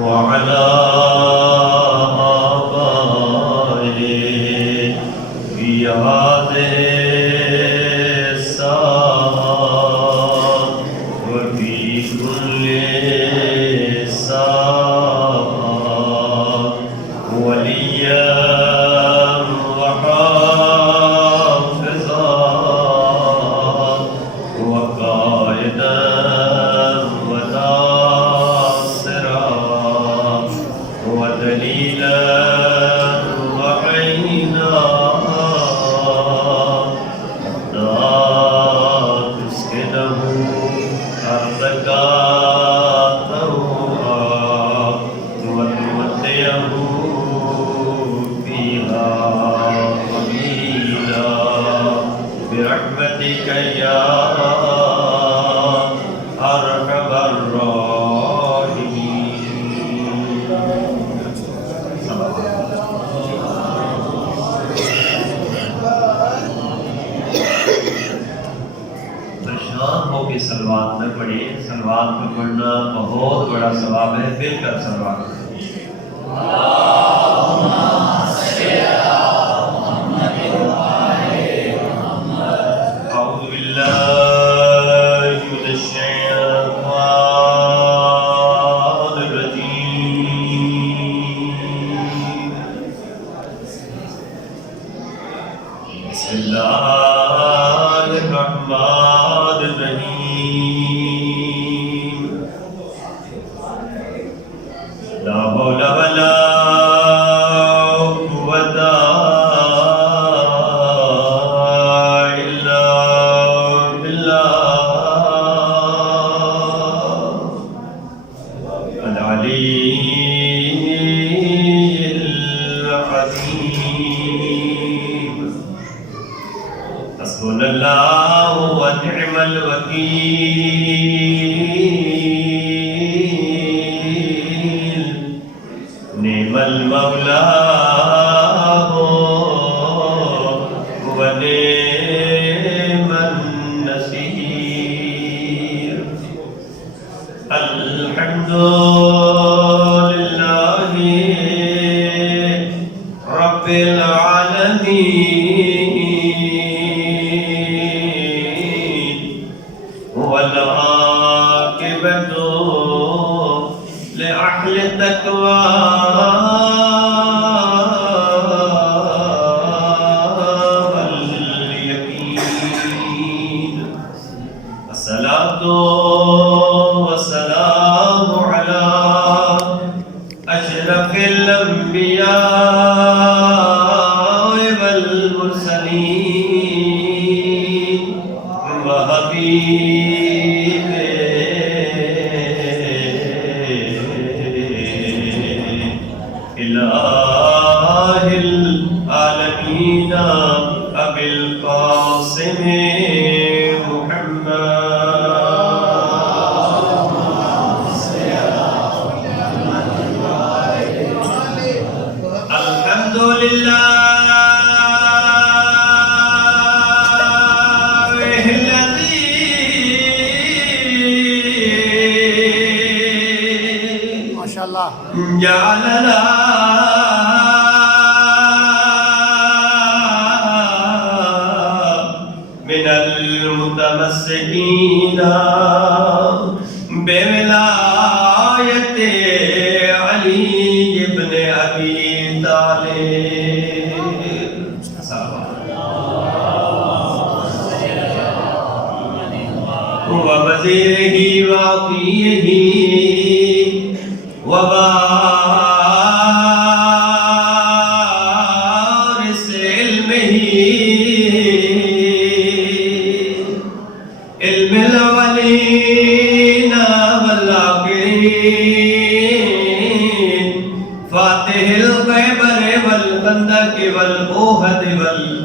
وعلى آبائه في هذه الساعة وفي كل ساعة وليا وحافظا وقائدا وناصرا ودليلا وعينا لا تسكنه أرضك طوعا وتمتعه فيها طويلا برحمتك يا أرحم الراحمين. پریشان ہو کے صلوات نہ پڑھے، صلوات کو پڑھنا بہت بڑا ثواب ہے، مل کر صلوات پڑھیں۔ اعوذ باللہ من الشیطان الرجیم، بسم اللہ الرحمن الرحیم، لا حول ولا قوة إلا بالله العلي العظيم، حسبنا الله ونعم الوكيل، نعم المولى ونعم النصير، الحمد لله رب العالمين، والعاقبة لأهل التقوى واليقين، الصلاة والسلام على أشرف الأنبياء والمرسلين وحبيب إله العالمين أبي القاسم محمد. الحمد لله جعلنا من المتمسكين بولاية علي بن أبي طالب ووزيره وعطيه ووارث علمه علم الأولين والآخرين فاتح الخيبر والخندق والأحد والهنين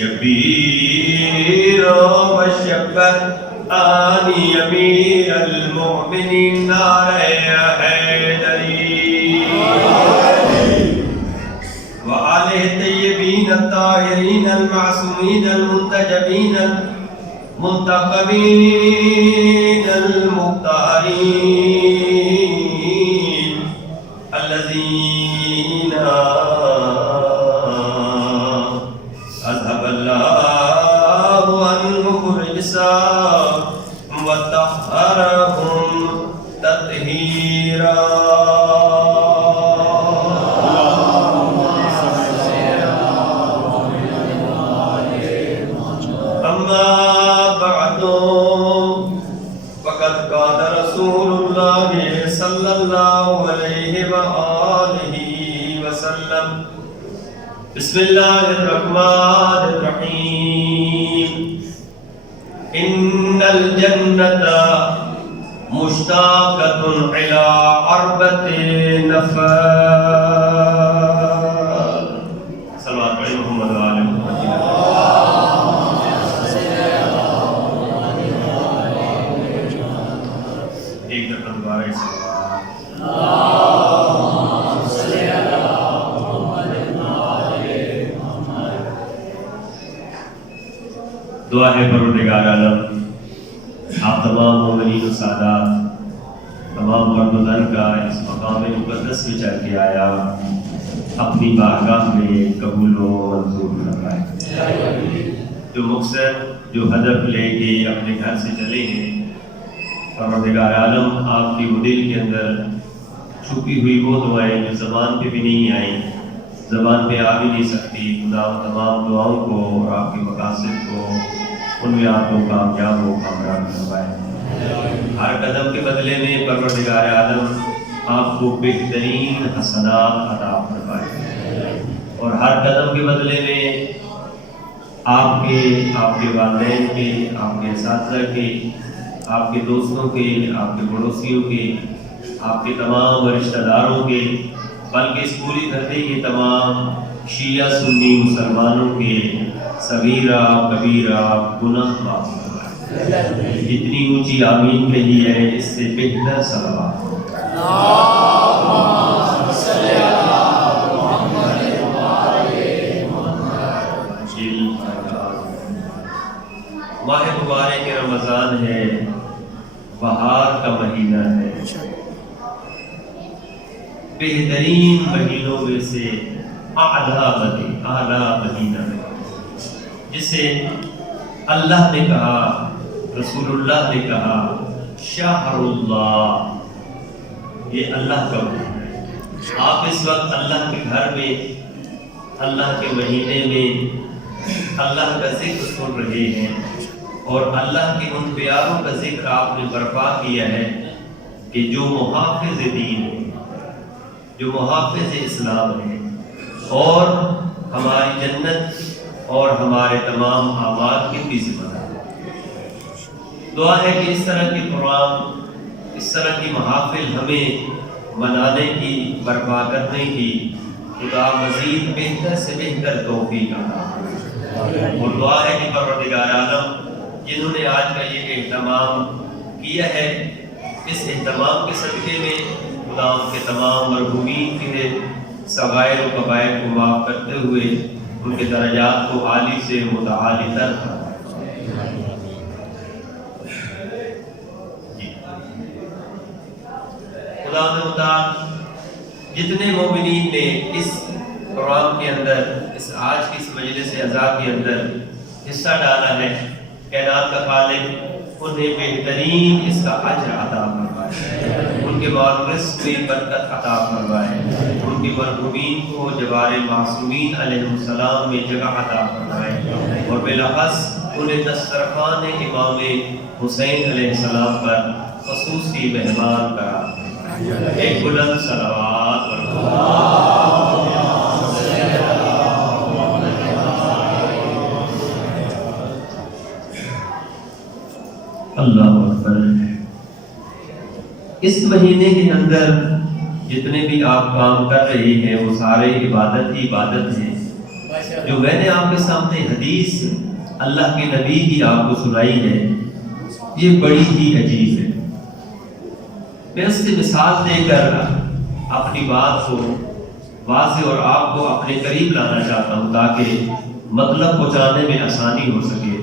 شبیر وشفر آنی امیر المؤمنین نعرہ حیدری وآلہ طیبین الطاہرین الطاهرين المعصومين المنتجبين المنتخبين المختارين الذين أذهب الله عنهم الرجس وطهرهم تطهيرا. أما بعد فقد قال رسول الله صلى الله عليه وآله وسلم بسم الله الرحمن الرحيم إن الجنة مشتاقة إلى أربعة نفر. صلوات علی محمد وآل محمد. ایک دفعہ دوبارہ اس دعا ہے پروردگار عالم آپ تمام مومنین و سادات تمام مرد و زن کا اس مقام مقدس میں چل کے آیا اپنی بارگاہ میں قبول و منظور فرمائے. جو مقصد جو ہدف لے کے اپنے گھر سے چلے ہیں پروردگار عالم آپ کی وہ دل کے اندر چھپی ہوئی وہ دعائیں جو زبان پہ بھی نہیں آئیں زبان پہ آ بھی نہیں سکتی خدا تمام دعاؤں کو اور آپ کے مقاصد کو ان میں آپ کو کامیاب و کامیاب کروائے. ہر قدم کے بدلے میں پروردگار عالم آپ کو بہترین حسنات عطا فرمائے اور ہر قدم کے بدلے میں آپ کے والدین کے آپ کے اساتذہ کے آپ کے دوستوں کے آپ کے پڑوسیوں کے آپ کے تمام رشتہ داروں کے بلکہ اس پوری دھرتی کے تمام شیعہ سنی مسلمانوں کے صغیرہ کبیرہ گناہ معاف فرمائے. اتنی اونچی آمین کہی ہے اس سے بہتر صلوات. ماہ مبارک رمضان ہے بہار کا مہینہ ہے بہترین مہینوں میں سے اعلیٰ مہینہ ہے جسے اللہ نے کہا رسول اللہ نے کہا شہر اللہ یہ اللہ کا مہینہ ہے. آپ اس وقت اللہ کے گھر میں اللہ کے مہینے میں اللہ کا ذکر سن رہے ہیں اور اللہ کے ان پیاروں کا ذکر آپ نے برپا کیا ہے کہ جو محافظ دین ہے جو محافظ اسلام ہے اور ہماری جنت اور ہمارے تمام اعمال کی بھی ذمہ دار. دعا ہے کہ اس طرح کے پروگرام اس طرح کی محافل ہمیں منانے کی برپا کرنے کی خدا مزید بہتر سے بہتر توفیق عطا فرمائے. اور دعا ہے کہ پروردگار عالم جنہوں نے آج کا یہ اہتمام کیا ہے اس اہتمام کے صدقے میں خدا ان کے تمام مرحومین کے صغائر و کبائر کو معاف کرتے ہوئے ان کے درجات کو عالی سے متعالی تر خدا متعال جتنے مومنین نے اس پروگرام کے اندر اس آج کی اس مجلس عزا کے اندر حصہ ڈالا ہے کائنات کا خالق انہیں بہترین اس کا اجر عطا فرمائے ان کے مورث میں برکت عطا فرمائے ان کے مرحومین کو جوار معصومین علیہ السلام میں جگہ عطا فرمائے اور بالاخص انہیں دسترخوان امام حسین علیہ السلام پر خصوصی مہمان قرار فرمائے. ایک بلند صلوات اللہ اکبر. اس مہینے کے اندر جتنے بھی آپ کام کر رہے ہیں وہ سارے عبادت ہی عبادت ہیں. جو میں نے آپ کے سامنے حدیث اللہ کے نبی کی آپ کو سنائی ہے یہ بڑی ہی عجیب ہے. میں اس سے مثال دے کر اپنی بات کو واضح اور آپ کو اپنے قریب لانا چاہتا ہوں تاکہ مطلب پہنچانے میں آسانی ہو سکے۔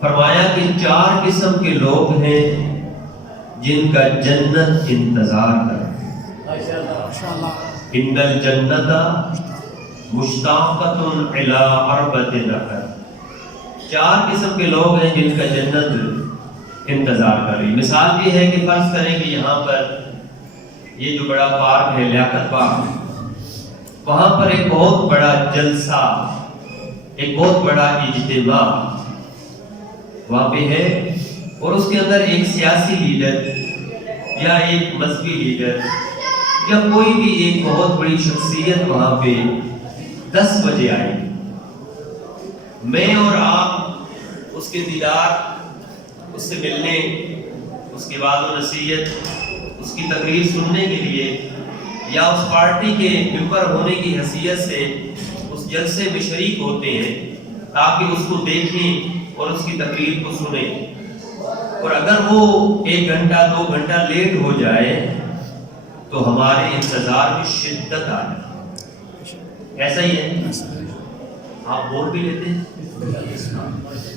فرمایا کہ 4 قسم کے لوگ ہیں جن کا جنت انتظار کر، ان الجنت مشتاقۃ الی اربۃ نفر، 4 قسم کے لوگ ہیں جن کا جنت انتظار کر رہی۔ مثال یہ ہے کہ فرض کریں کہ یہاں پر یہ جو بڑا پارک ہے لیاقت پارک، وہاں پر ایک بہت بڑا جلسہ، ایک بہت بڑا اجتماع وہاں پہ ہے، اور اس کے اندر ایک سیاسی لیڈر یا ایک مذہبی لیڈر یا کوئی بھی ایک بہت بڑی شخصیت وہاں پہ 10 بجے آئی۔ میں اور آپ اس کے دیدار، اس سے ملنے، اس کے بعد و نصیحت، اس کی تقریر سننے کے لیے یا اس پارٹی کے ممبر ہونے کی حیثیت سے اس جلسے میں شریک ہوتے ہیں تاکہ اس کو دیکھیں اور اس کی تقریر کو سنیں۔ اور اگر وہ 1 گھنٹہ 2 گھنٹہ لیٹ ہو جائے تو ہمارے انتظار میں شدت آ جائے۔ ایسا ہی ہے، آپ بول بھی لیتے ہیں۔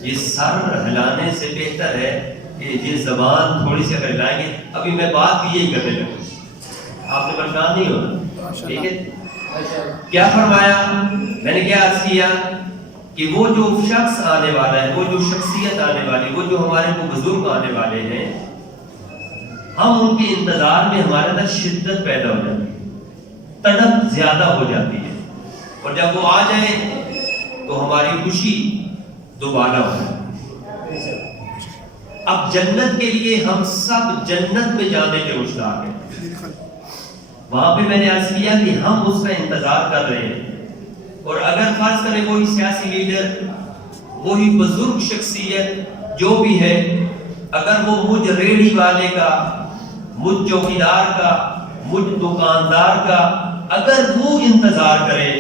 یہ سر ہلانے سے بہتر ہے کہ یہ زبان تھوڑی سی اگر ہلائیں گے، ابھی میں بات بھی یہی کرنے لگا، آپ نے پریشان نہیں ہونا، ٹھیک ہے؟ کیا فرمایا؟ میں نے کیا عرض کیا کہ وہ جو شخص آنے والا ہے، وہ جو شخصیت آنے والی، وہ جو ہمارے کو بزرگ آنے والے ہیں، ہم ان کے انتظار میں ہمارے اندر شدت پیدا ہو جاتی ہے، تڑپ زیادہ ہو جاتی ہے، اور جب وہ آ جائیں تو ہماری خوشی دوبارہ ہو جاتی ہے۔ اب جنت کے لیے ہم سب جنت میں جانے کے مشتاق ہیں۔ وہاں پہ میں نے عرض کیا کہ ہم اس کا انتظار کر رہے ہیں، اور اگر فرض کریں وہی سیاسی لیڈر، وہی بزرگ شخصیت جو بھی ہے، اگر وہ مجھ ریڑھی والے کا، مجھ چوکیدار کا، مجھ دکاندار کا اگر وہ انتظار کرے،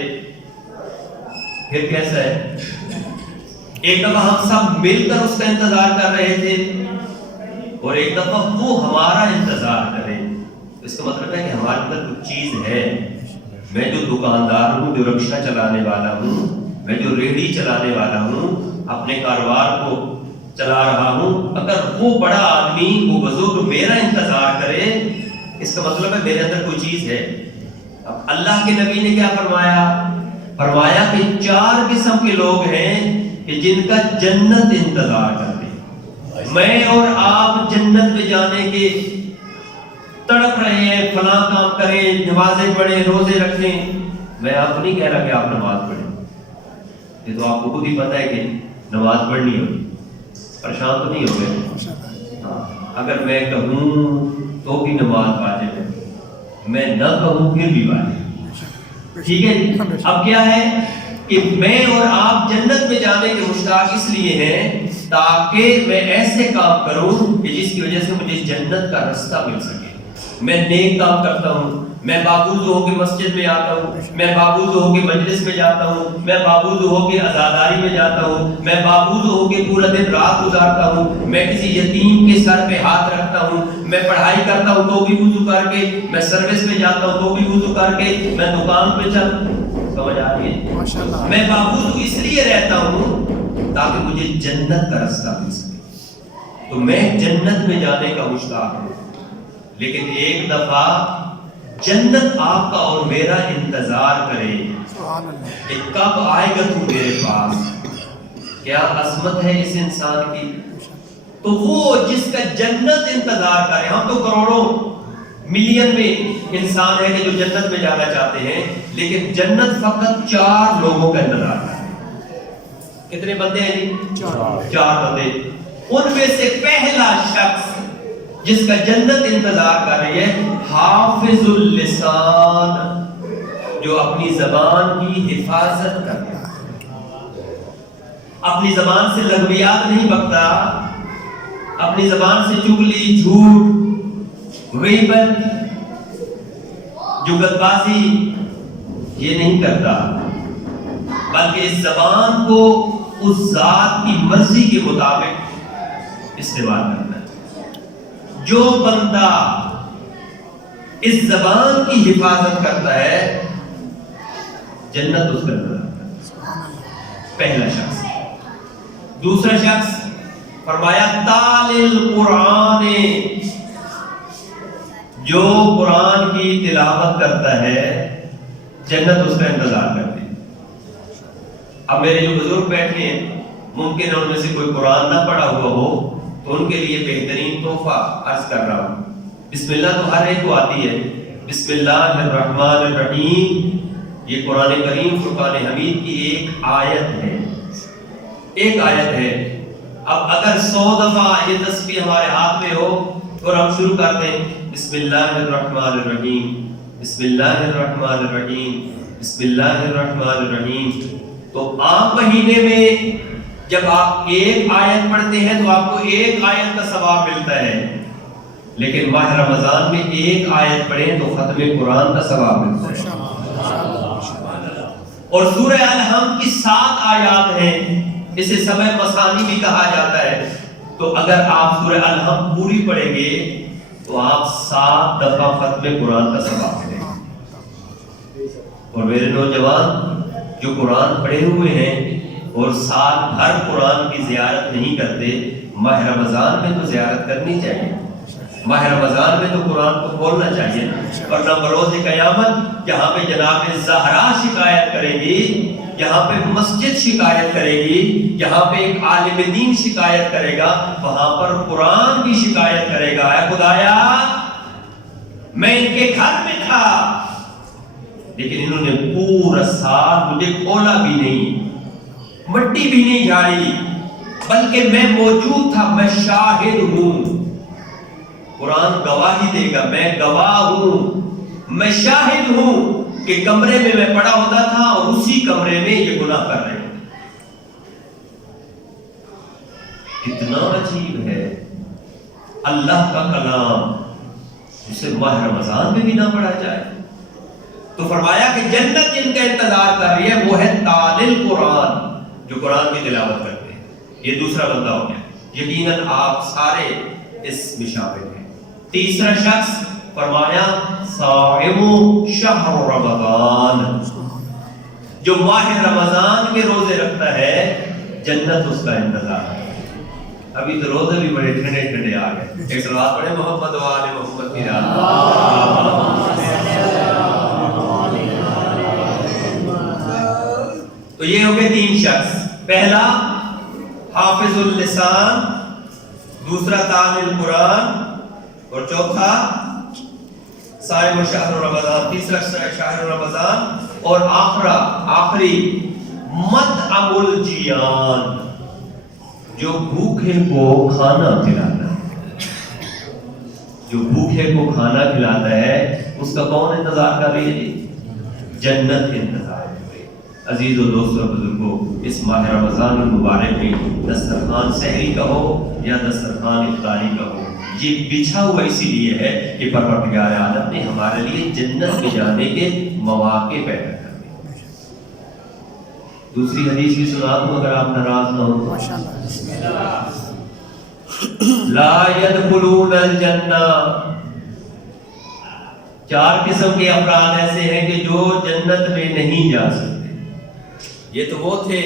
پھر کیسا ہے؟ ایک دفعہ ہم سب مل کر اس کا انتظار کر رہے تھے اور ایک دفعہ وہ ہمارا انتظار کرے، اس کا مطلب ہے کہ ہمارے اندر کچھ چیز ہے۔ میں جو دکاندار ہوں، جو رکشہ چلانے والا ہوں، میں جو ریڑھی چلانے والا ہوں، اپنے کاروبار کو چلا رہا ہوں، اگر وہ بڑا آدمی، وہ بزرگ میرا انتظار کرے، اس کا مطلب ہے میرے اندر کوئی چیز ہے۔ اب اللہ کے نبی نے کیا فرمایا؟ فرمایا کہ 4 قسم کے لوگ ہیں کہ جن کا جنت انتظار کرتے ہیں۔ میں اور آپ جنت میں جانے کے تڑپ رہے ہیں، فلاں کام کریں، نمازیں پڑھیں، روزے رکھیں۔ میں آپ کو نہیں کہہ رہا کہ آپ نماز پڑھیں، یہ تو آپ کو خود ہی پتہ ہے کہ نماز پڑھنی ہوگی، پریشان تو نہیں ہو گئے؟ اگر میں کہوں تو بھی نماز واجب ہے، میں نہ کہوں پھر بھی واجب ہے، ٹھیک ہے جی؟ اب کیا ہے کہ میں اور آپ جنت میں جانے کے مشتاق اس لیے ہیں تاکہ میں ایسے کام کروں کہ جس کی وجہ سے مجھے جنت کا رستہ مل سکے۔ میں نیک کام کرتا ہوں، میں بابود ہو کے مسجد میں آتا ہوں، میں بابود ہو کے مجلس میں جاتا ہوں، میں بابود ہو کے عزاداری میں جاتا ہوں، میں بابود ہو کے پورا دن رات گزارتا ہوں، میں کسی یتیم کے سر پہ ہاتھ رکھتا ہوں، میں پڑھائی کرتا ہوں تو بھی وضو کر کے، میں سروس میں جاتا ہوں تو بھی وضو کر کے، میں دکان پہ سمجھ آ رہی ہے؟ میں بابود اس لیے رہتا ہوں تاکہ مجھے جنت کا رستہ مل سکے۔ تو میں جنت میں جانے کا مشتاق ہوں، لیکن ایک دفعہ جنت آپ کا اور میرا انتظار کرے کہ کب آئے گا تو میرے پاس۔ کیا عظمت ہے اس انسان کی! تو وہ جس کا جنت انتظار کرے، ہم تو کروڑوں ملین میں انسان ہے کہ جو جنت میں جانا چاہتے ہیں، لیکن جنت فقط 4 لوگوں کا انتظار کرے۔ کتنے بندے ہیں جی؟ 4 بندے۔ ان میں سے پہلا شخص جس کا جنت انتظار کر رہی ہے، حافظ اللسان، جو اپنی زبان کی حفاظت کرتا ہے، اپنی زبان سے لغویات نہیں بکتا، اپنی زبان سے چغلی، جھوٹ، غیبت، جگت بازی یہ نہیں کرتا، بلکہ اس زبان کو اس ذات کی مرضی کے مطابق استعمال کرتا ہے۔ جو بندہ اس زبان کی حفاظت کرتا ہے، جنت اس کا نظر آتا ہے۔ پہلا شخص. دوسرا شخص فرمایا تالل قرآن، جو قرآن کی تلاوت کرتا ہے جنت اس کا انتظار کرتی ہے. اب میرے جو بزرگ بیٹھے ہیں ممکن ہے ان میں سے کوئی قرآن نہ پڑھا ہوا ہو تو ان کے لیے بہترین تحفہ عرض کر رہا ہوں. بسم اللہ تو ہر ایک کو آتی ہے. بسم اللہ الرحمن الرحیم یہ قرآن کریم فرقان حمید کی ایک آیت ہے، ایک آیت ہے. اب اگر 100 دفعہ یہ تسبیح ہمارے ہاتھ میں ہو اور ہم شروع کرتے ہیں بسم اللہ الرحمن الرحیم بسم اللہ الرحمن الرحیم بسم اللہ الرحمن الرحیم، تو عام مہینے میں جب آپ ایک آیت پڑھتے ہیں تو آپ کو ایک آیت کا ثواب ملتا ہے، لیکن ماہ رمضان میں ایک آیت پڑھیں تو ختم قرآن کا ثواب ملتا ہے. اور سورہ الحمد کی 7 آیات ہیں، اسے سبع مثانی بھی کہا جاتا ہے. تو اگر آپ سورہ الحمد پوری پڑھیں گے تو آپ 7 دفعہ ختم قرآن کا ثواب ملے گا. اور میرے نوجوان جو قرآن پڑھے ہوئے ہیں اور سال بھر قرآن کی زیارت نہیں کرتے، ماہ رمضان میں تو زیارت کرنی چاہیے. ماہ رمضان میں تو قرآن کو کھولنا چاہیے. اور نہ بروز قیامت جہاں پہ جناب زہرا شکایت کرے گی، جہاں پہ مسجد شکایت کرے گی، جہاں پہ ایک عالم دین شکایت کرے گا، وہاں پر قرآن بھی شکایت کرے گا. اے خدایا میں ان کے گھر میں تھا لیکن انہوں نے پورا سال مجھے کھولا بھی نہیں، مٹی بھی نہیں جھاڑی، بلکہ میں موجود تھا، میں شاہد ہوں. قرآن گواہی دے گا، میں گواہ ہوں، میں شاہد ہوں کہ کمرے میں میں پڑا ہوتا تھا اور اسی کمرے میں یہ گناہ کر رہے ہیں. کتنا عجیب ہے اللہ کا کلام جسے ماہ رمضان میں بھی نہ پڑھا جائے. تو فرمایا کہ جنت جن کا انتظار کر رہی ہے وہ ہے تالل قرآن، جو قرآن کی تلاوت کرتے ہیں. یہ دوسرا بندہ ہو گیا. یقیناً آپ سارے اس میں شامل ہیں. تیسرا شخص فرمایا صائم شہر رمضان، جو ماہ رمضان کے روزے رکھتا ہے جنت اس کا انتظار ہے. ابھی تو روزے بھی بڑے ٹھنڈے ٹھنڈے آ گئے. ایک صلوات پڑھیں محمد و آل محمد کی رات. تو یہ ہو گئے 3 شخص. پہلا حافظ اللسان، دوسرا تالل قرآن، اور چوتھا صائم شہر رمضان، تیسرا شہر رمضان، اور آخری مطعم الجیان، جو بھوکے کو کھانا کھلاتا ہے. جو بھوکے کو کھانا کھلاتا ہے اس کا کون انتظار کر رہی ہے؟ جنت انتظار. عزیز و دوستو بزرگوں، اس ماہ رمضان المبارک میں دسترخوان سحری کا ہو یا دسترخوان افطاری کا ہو، یہ بچھا ہوا اسی لیے ہے کہ پروردگار عالم نے ہمارے لیے جنت میں جانے کے مواقع پیدا کر دیے. دوسری حدیث بھی سنا دوں اگر آپ ناراض نہ ہو. لا يدخلون الجنہ، 4 قسم کے افراد ایسے ہیں کہ جو جنت میں نہیں جا سکتے. یہ تو وہ تھے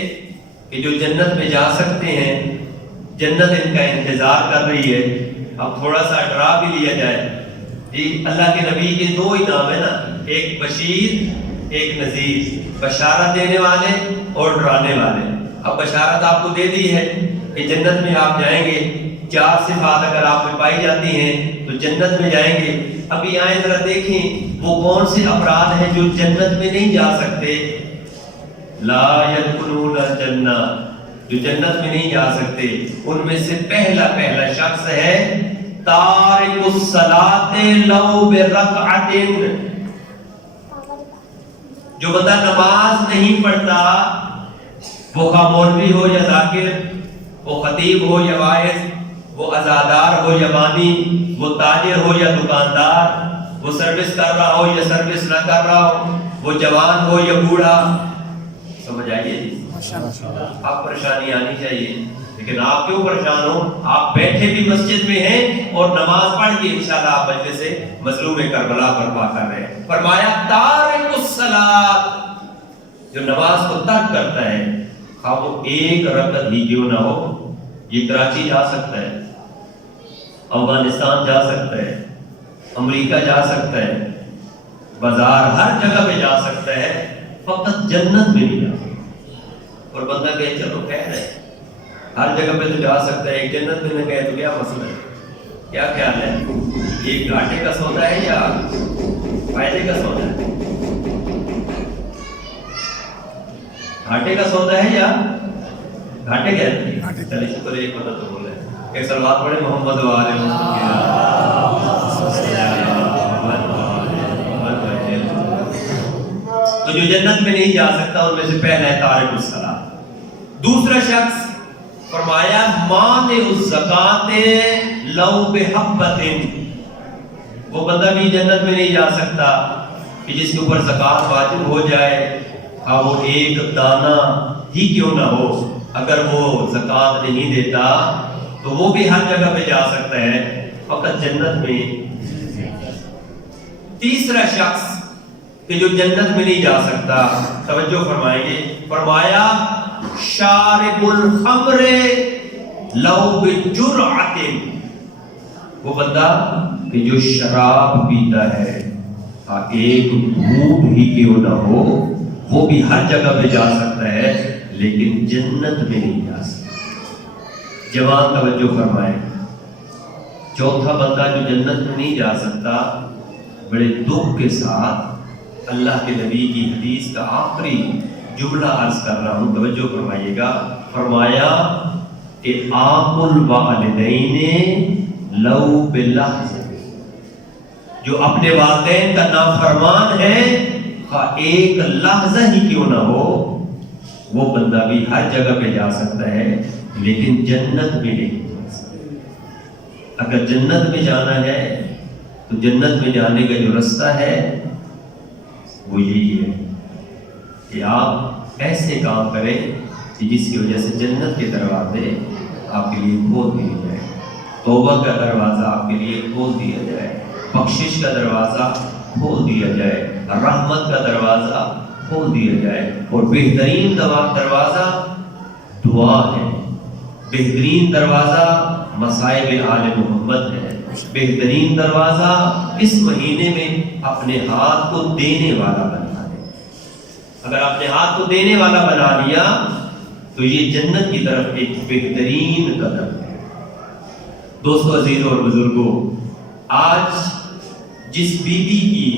کہ جو جنت میں جا سکتے ہیں، جنت ان کا انتظار کر رہی ہے. اب تھوڑا سا ڈرا بھی لیا جائے. جی اللہ کے نبی کے 2 ہی نام ہیں نا، ایک بشیر ایک نذیر، بشارت دینے والے اور ڈرانے والے. اب بشارت آپ کو دے دی ہے کہ جنت میں آپ جائیں گے. 4 صفات اگر آپ میں پائی جاتی ہیں تو جنت میں جائیں گے. ابھی آئیں ذرا دیکھیں وہ کون سے افراد ہیں جو جنت میں نہیں جا سکتے. لا يدخلون الجنہ، جو جنت میں نہیں جا سکتے. ان میں سے پہلا شخص ہے تارک الصلاۃ لو برکعۃ، جو بندہ نماز نہیں پڑھتا، وہ خواہ مولوی ہو یا ذاکر، وہ خطیب ہو یا واعظ، وہ عزادار ہو یا بانی، وہ تاجر ہو یا دکاندار، وہ سروس کر رہا ہو یا سروس نہ کر رہا ہو، وہ جوان ہو یا بوڑھا. سمجھ آئیے جی؟ آپ پریشانی آنی چاہیے، لیکن آپ کیوں پریشان ہو؟ آپ بیٹھے بھی مسجد میں ہیں اور نماز پڑھ کے انشاءاللہ آپ مجلس سے مظلوم کربلا برپا کر رہے ہیں. فرمایا تارک الصلاۃ، جو نماز کو ترک کرتا ہے. خواہ وہ ایک رکعت ہی کیوں نہ ہو. یہ کراچی جا سکتا ہے، افغانستان جا سکتا ہے، امریکہ جا سکتا ہے، بازار ہر جگہ پہ جا سکتا ہے، فقط جنت میں نہیں جا سکتا. اور بندہ کہے چلو خیر ہے، ہر جگہ پہ تو جا سکتا ہے، ایک جنت میں نہ کہے تو کیا مسئلہ ہے؟ کیا خیال ہے؟ یہ گھاٹے کا سودا ہے یا فائدے کا سودا ہے؟ گھاٹے کا سودا ہے یا گھاٹے کہتے ہیں؟ چلیے شکر ہے، ایک مدد تو بولے. ایک صلوات پڑھے محمد و آل محمد. تو جو جنت میں نہیں جا سکتا ان میں سے پہلا ہے تارک الصلاۃ. دوسرا شخص فرمایا مانع الزکات لو بحبۃ. وہ بندہ بھی جنت میں نہیں جا سکتا کہ جس کے اوپر زکات واجب ہو جائے، ہاں وہ ایک دانہ ہی کیوں نہ ہو، اگر وہ زکات نہیں دیتا تو وہ بھی ہر جگہ پہ جا سکتا ہے، فقط جنت میں. تیسرا شخص کہ جو جنت میں نہیں جا سکتا، توجہ فرمائیں گے، فرمایا شارب الخمر لو بجرعۃ. وہ بندہ کہ جو شراب پیتا ہے، ایک گھونٹ ہی کیوں نہ ہو، وہ بھی ہر جگہ پہ جا سکتا ہے لیکن جنت میں نہیں جا سکتا. جوان توجہ فرمائے. چوتھا بندہ جو جنت میں نہیں جا سکتا، بڑے دکھ کے ساتھ اللہ کے نبی کی حدیث کا آخری جملہ عرض کر رہا ہوں، توجہ فرمائیے گا. فرمایا کہ عاق الوالدین لو بلحظ. جو اپنے والدین کا نافرمان ہے، خواہ ایک لحظہ ہی کیوں نہ ہو، وہ بندہ بھی ہر جگہ پہ جا سکتا ہے لیکن جنت میں نہیں جا سکتا. اگر جنت میں جانا ہے تو جنت میں جانے کا جو رستہ ہے وہ یہی ہے کہ آپ ایسے کام کریں کہ جس کی وجہ سے جنت کے دروازے آپ کے لیے کھول دیے جائیں. توبہ کا دروازہ آپ کے لیے کھول دیا جائے، بخشش کا دروازہ کھول دیا جائے، رحمت کا دروازہ کھول دیا جائے. اور بہترین دروازہ دعا ہے، بہترین دروازہ مصائب آل محمد ہے، بہترین دروازہ اس مہینے میں اپنے ہاتھ کو دینے والا بنا دے. اگر اپنے ہاتھ کو دینے والا بنا لیا تو یہ جنت کی طرف ایک بہترین قدم ہے. دوستو عزیزوں اور بزرگوں، آج جس بی بی کی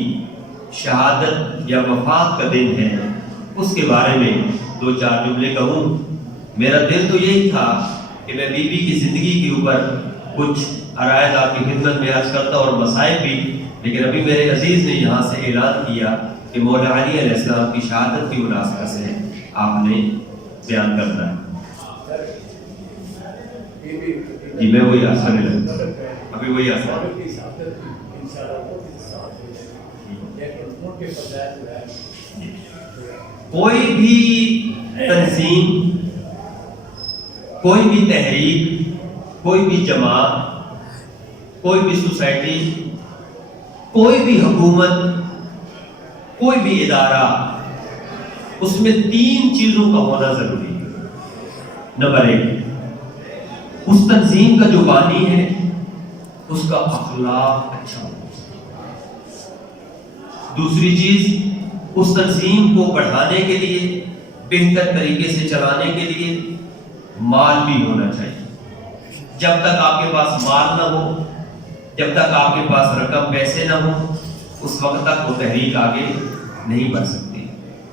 شہادت یا وفات کا دن ہے اس کے بارے میں دو چار جملے کہوں. میرا دل تو یہی تھا کہ میں بی بی کی زندگی کے اوپر کچھ عرائض آپ کی خدمت میں عرض کرتا اور مسائل بھی، لیکن ابھی میرے عزیز نے یہاں سے اعلان کیا کہ مولا علی علیہ السلام کی شہادت کی مناسبت سے آپ نے بیان کرنا ہے. جی میں وہی آسان لگتا ابھی وہی آسان. کوئی بھی تنظیم، کوئی بھی تحریک، کوئی بھی جماعت، کوئی بھی سوسائٹی، کوئی بھی حکومت، کوئی بھی ادارہ، اس میں تین چیزوں کا ہونا ضروری ہے. نمبر ایک، اس تنظیم کا جو بانی ہے اس کا اخلاق اچھا ہونا چاہیے. دوسری چیز، اس تنظیم کو بڑھانے کے لیے، بہتر طریقے سے چلانے کے لیے مال بھی ہونا چاہیے. جب تک آپ کے پاس مال نہ ہو، جب تک آپ کے پاس رقم پیسے نہ ہو، اس وقت تک وہ تحریک آگے نہیں بڑھ سکتی.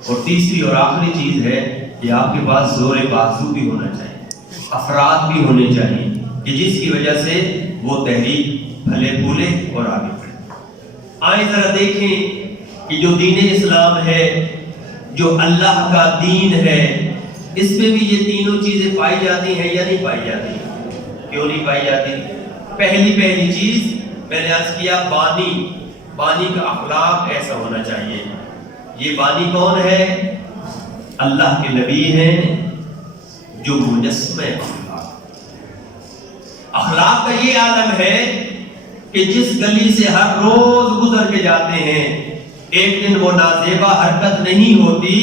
اور تیسری اور آخری چیز ہے کہ آپ کے پاس زور بازو بھی ہونا چاہیے، افراد بھی ہونے چاہیے کہ جس کی وجہ سے وہ تحریک پھلے پھولے اور آگے بڑھے. آئیں ذرا دیکھیں کہ جو دین اسلام ہے، جو اللہ کا دین ہے، اس میں بھی یہ تینوں چیزیں پائی جاتی ہیں یا نہیں پائی جاتی؟ کیوں نہیں پائی جاتی؟ پہلی چیز میں نے عرض کیا، بانی کا اخلاق ایسا ہونا چاہیے. یہ بانی کون ہے؟ اللہ کے نبی ہیں جو مجسمہ اخلاق کا یہ عالم ہے کہ جس گلی سے ہر روز گزر کے جاتے ہیں، ایک دن وہ نازیبا حرکت نہیں ہوتی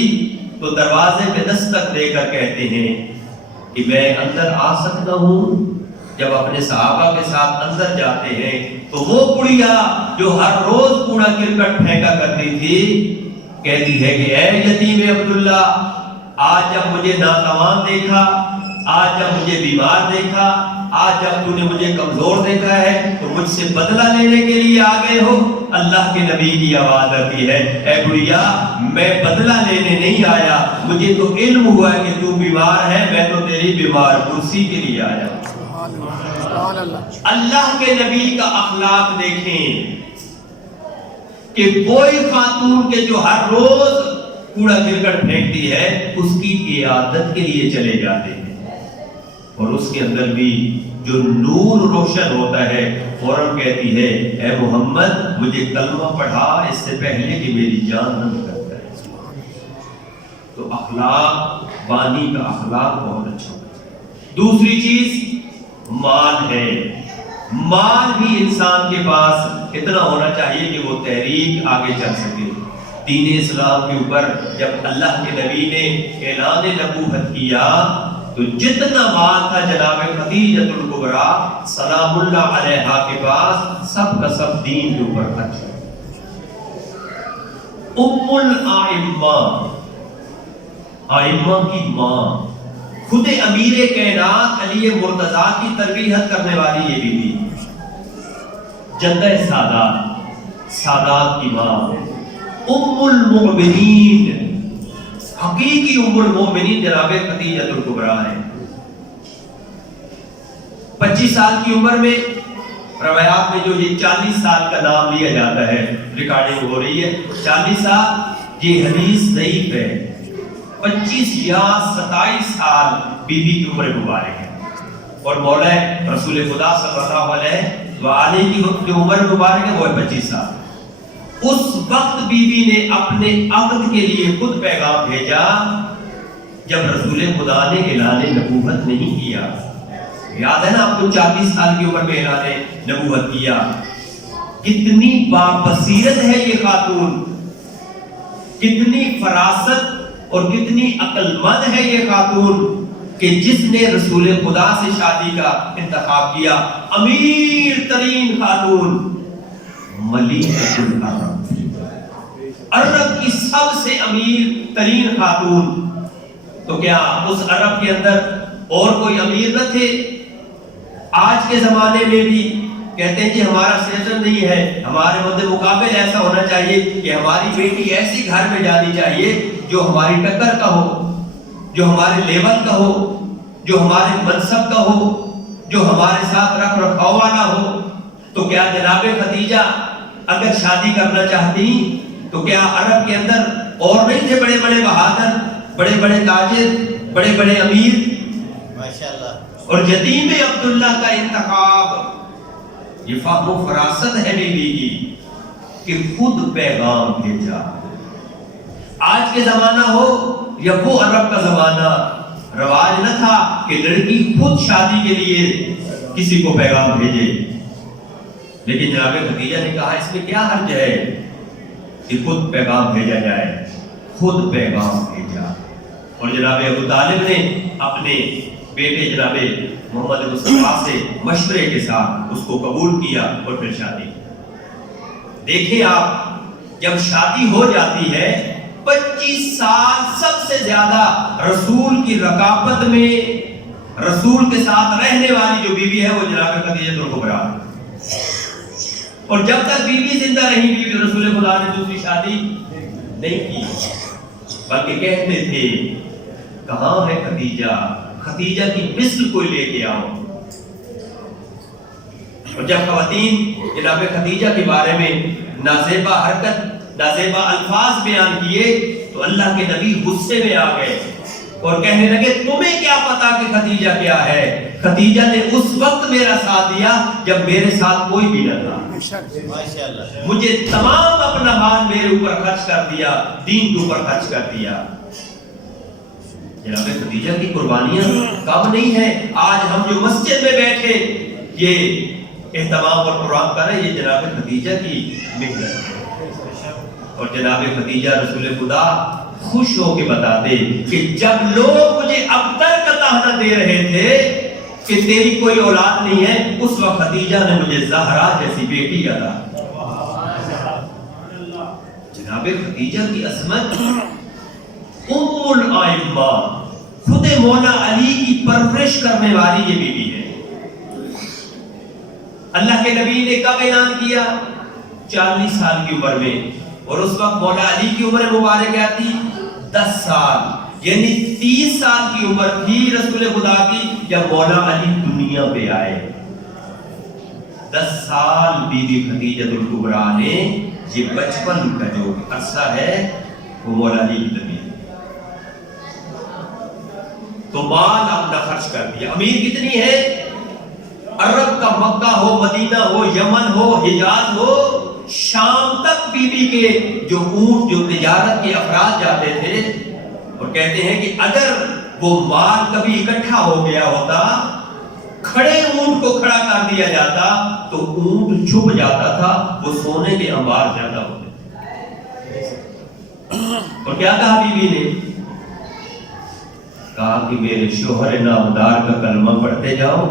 تو دروازے پہ دستک دے کر کہتے ہیں کہ میں اندر آ سکتا ہوں؟ جب اپنے صحابہ کے ساتھ اندر جاتے ہیں تو وہ بڑھیا جو ہر روز کوڑا کرکٹ پھینکا کرتی تھی کہتی ہے کہ اے یتیم عبداللہ، آج جب مجھے ناتوان دیکھا، آج جب مجھے بیمار دیکھا، آج جب تو نے مجھے کمزور دیکھا ہے تو مجھ سے بدلہ لینے کے لیے آ گئے ہو؟ اللہ کے نبی کی آواز آتی ہے، اے بڑھیا میں بدلہ لینے نہیں آیا، مجھے تو علم ہوا کہ تو بیمار ہے، میں تو تیری بیمار کرسی کے لیے آیا ہوں۔ اللہ کے نبی کا اخلاق دیکھیں کہ کوئی خاتون کے جو ہر روز کوڑا کرکٹ پھینکتی ہے اس کی قیادت کے لیے چلے جاتے ہیں، اور اس کے اندر بھی جو نور روشن ہوتا ہے فوراً کہتی ہے اے محمد مجھے کلمہ پڑھا اس سے پہلے کہ میری جان نہ نکل جائے۔ تو اخلاق، بانی کا اخلاق بہت اچھا ہوتا ہے۔ دوسری چیز مال ہے۔ مال بھی انسان کے پاس اتنا ہونا چاہیے کہ وہ تحریک آگے چل سکے۔ دین اسلام کے اوپر جب اللہ کے نبی نے اعلان نبوت کیا تو جتنا مال تھا جناب خدیجہ الکبریٰ سلام اللہ علیہا کے پاس سب کا سب دین کے اوپر خرچ ہے۔ ام الائمہ، ائمہ کی ماں، خود امیر کائنات علی مرتضیٰ کی تربیت کرنے والی یہ بیوی، جدہ سادات، سادات کی ماں، ام المؤمنین، حقیقی ام المؤمنین جناب خدیجہ الکبریٰ ہے۔ 25 سال کی عمر میں، روایات میں جو یہ 40 سال کا نام لیا جاتا ہے، ریکارڈنگ ہو رہی ہے 40 سال، یہ حدیث ضعیف ہے۔ 25 یا 27 سال بی بی کی عمر مبارک ہے، اور مولا رسول خدا صلی اللہ علیہ وآلہ کی جو عمر مبارک ہے وہ ہے 25 سال۔ اس وقت بی بی نے اپنے عقد کے لیے خود پیغام بھیجا جب رسول خدا نے اعلان نبوت نہیں کیا۔ یاد ہے نا آپ کو 40 سال کی عمر میں اعلان نبوت کیا۔ کتنی بابصیرت ہے یہ خاتون، کتنی فراست اور کتنی عقل مند ہے یہ خاتون کہ جس نے رسول خدا سے شادی کا انتخاب کیا۔ امیر ترین خاتون، ملیکۃ العرب، عرب کی سب سے امیر ترین خاتون۔ تو کیا اس عرب کے اندر اور کوئی امیر نہ تھے؟ آج کے زمانے میں بھی کہتے ہیں کہ ہمارا سیشن نہیں ہے، ہمارے مد مقابل ایسا ہونا چاہیے کہ ہماری بیٹی ایسی گھر میں جانی چاہیے جو ہماری ٹکر کا ہو، جو ہمارے لیول کا ہو، جو ہمارے منصب کا ہو، جو ہمارے ساتھ رکھ رکھاؤ والا ہو۔ تو کیا جناب خدیجہ اگر شادی کرنا چاہتی تو کیا عرب کے اندر اور نہیں تھے بڑے بڑے بہادر، بڑے بڑے تاجر، بڑے بڑے امیر؟ ماشاءاللہ۔ اور یتیم عبداللہ کا انتخاب، یہ فہم و فراست ہے بی بی کی کہ خود پیغام بھیجا۔ آج کے زمانہ ہو یا وہ عرب کا زمانہ، رواج نہ تھا کہ لڑکی خود شادی کے لیے کسی کو پیغام بھیجے، لیکن جناب خدیجہ نے کہا اس میں کیا حرج ہے کہ خود پیغام بھیجا جائے۔ خود پیغام بھیجا، اور جناب ابو طالب نے اپنے بیٹے جناب محمد مصطفیٰ سے مشورے کے ساتھ اس کو قبول کیا اور پھر شادی۔ دیکھیں آپ، جب شادی ہو جاتی ہے 25 سال سب سے زیادہ رسول کی رقابت میں رسول کے ساتھ رہنے والی جو بیوی ہے وہ جناب خدیجہ الکبریٰ۔ اور جب تک بیوی زندہ رہی بیوی رسول خدا نے دوسری شادی نہیں کی، بلکہ کہتے تھے کہاں ہے خدیجہ، خدیجہ کی مثل کوئی لے کے آؤ۔ اور جب خواتین جناب خدیجہ کے بارے میں نازیبہ حرکت، نازیبہ الفاظ بیان کیے تو اللہ کے نبی غصے میں آ گئے اور کہنے لگے تمہیں کیا پتا کہ خدیجہ کیا ہے؟ خدیجہ نے اس وقت میرا ساتھ دیا جب میرے ساتھ کوئی بھی نہ تھا، مجھے تمام اپنا مال میرے اوپر خرچ کر دیا، دین کے اوپر خرچ کر دیا۔ جناب خدیجہ کی قربانیاں کم نہیں ہیں۔ آج ہم جو مسجد میں بیٹھے یہ اہتمام اور پروگرام کر رہے ہیں، یہ جناب خدیجہ کی محنت ہے۔ اور جناب خدیجہ رسول خدا خوش ہو کے بتاتے کہ جب لوگ مجھے ابتر کا طعنہ دے رہے تھے کہ تیری کوئی اولاد نہیں ہے، اس وقت خدیجہ نے مجھے زہرا جیسی بیٹی عطا کی۔ جناب خدیجہ کی عظمت، ام الائمہ، خود مولا علی کی پرورش کرنے والی یہ بیوی ہے۔ اللہ کے نبی نے کب اعلان کیا؟ 40 سال کی عمر میں، اور اس وقت مولا علی کی عمر مبارک کیا تھی؟ 10 سال، یعنی 30 سال کی عمر تھی رسول خدا کی جب مولا علی دنیا پہ آئے۔ 10 سال بی بی خدیجہ الکبریٰ نے یہ بچپن کا جو عرصہ ہے وہ مولا علی کی طبیعت، تو مال اپنا خرچ کر دیا۔ امیر کتنی ہے؟ عرب کا مکہ ہو، مدینہ ہو، یمن ہو، حجاز ہو، شام تک بی بی کے جو اونٹ جو تجارت کے افراد جاتے تھے، اور کہتے ہیں کہ اگر وہ مال کبھی اکٹھا ہو گیا ہوتا، کھڑے اونٹ کو کھڑا کر دیا جاتا تو اونٹ چھپ جاتا تھا، وہ سونے کے انبار زیادہ ہوتے تھے۔ اور کیا کہا بی بی نے؟ کہا کہ میرے شوہر نامدار کا کلمہ پڑھتے جاؤ،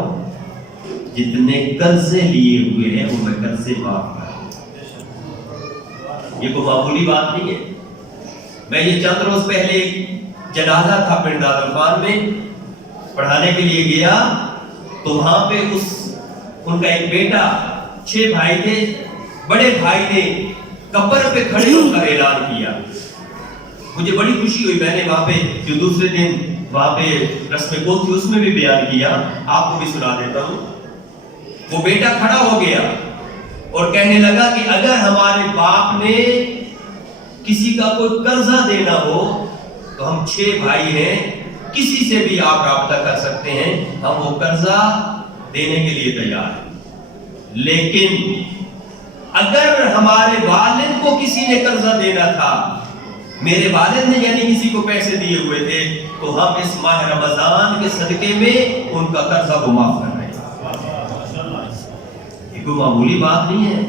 جتنے قرضے لیے ہوئے ہیں وہ میں قرضے معاف کر۔ یہ کوئی معمولی بات نہیں ہے۔ میں یہ چند روز پہلے جنازہ تھا پنڈ دارالفان میں، پڑھانے کے لیے گیا تو وہاں پہ ان کا ایک بیٹا، 6 بھائی تھے، بڑے بھائی نے قبر پہ کھڑے ہو کر اعلان کیا۔ مجھے بڑی خوشی ہوئی، میں نے وہاں پہ جو دوسرے دن وہاں پہ رسم کو تھی اس میں بھی بیان کیا، آپ کو بھی سنا دیتا ہوں۔ وہ بیٹا کھڑا ہو گیا اور کہنے لگا کہ اگر ہمارے باپ نے کسی کا کوئی قرضہ دینا ہو تو ہم 6 بھائی ہیں، کسی سے بھی آپ رابطہ کر سکتے ہیں، ہم وہ قرضہ دینے کے لیے تیار ہیں۔ لیکن اگر ہمارے والد کو کسی نے قرضہ دینا تھا، میرے والد نے یعنی کسی کو پیسے دیے ہوئے تھے، تو ہم اس ماہ رمضان کے صدقے میں ان کا قرضہ کو معاف کر رہے ہیں۔ یہ کوئی معمولی بات نہیں ہے۔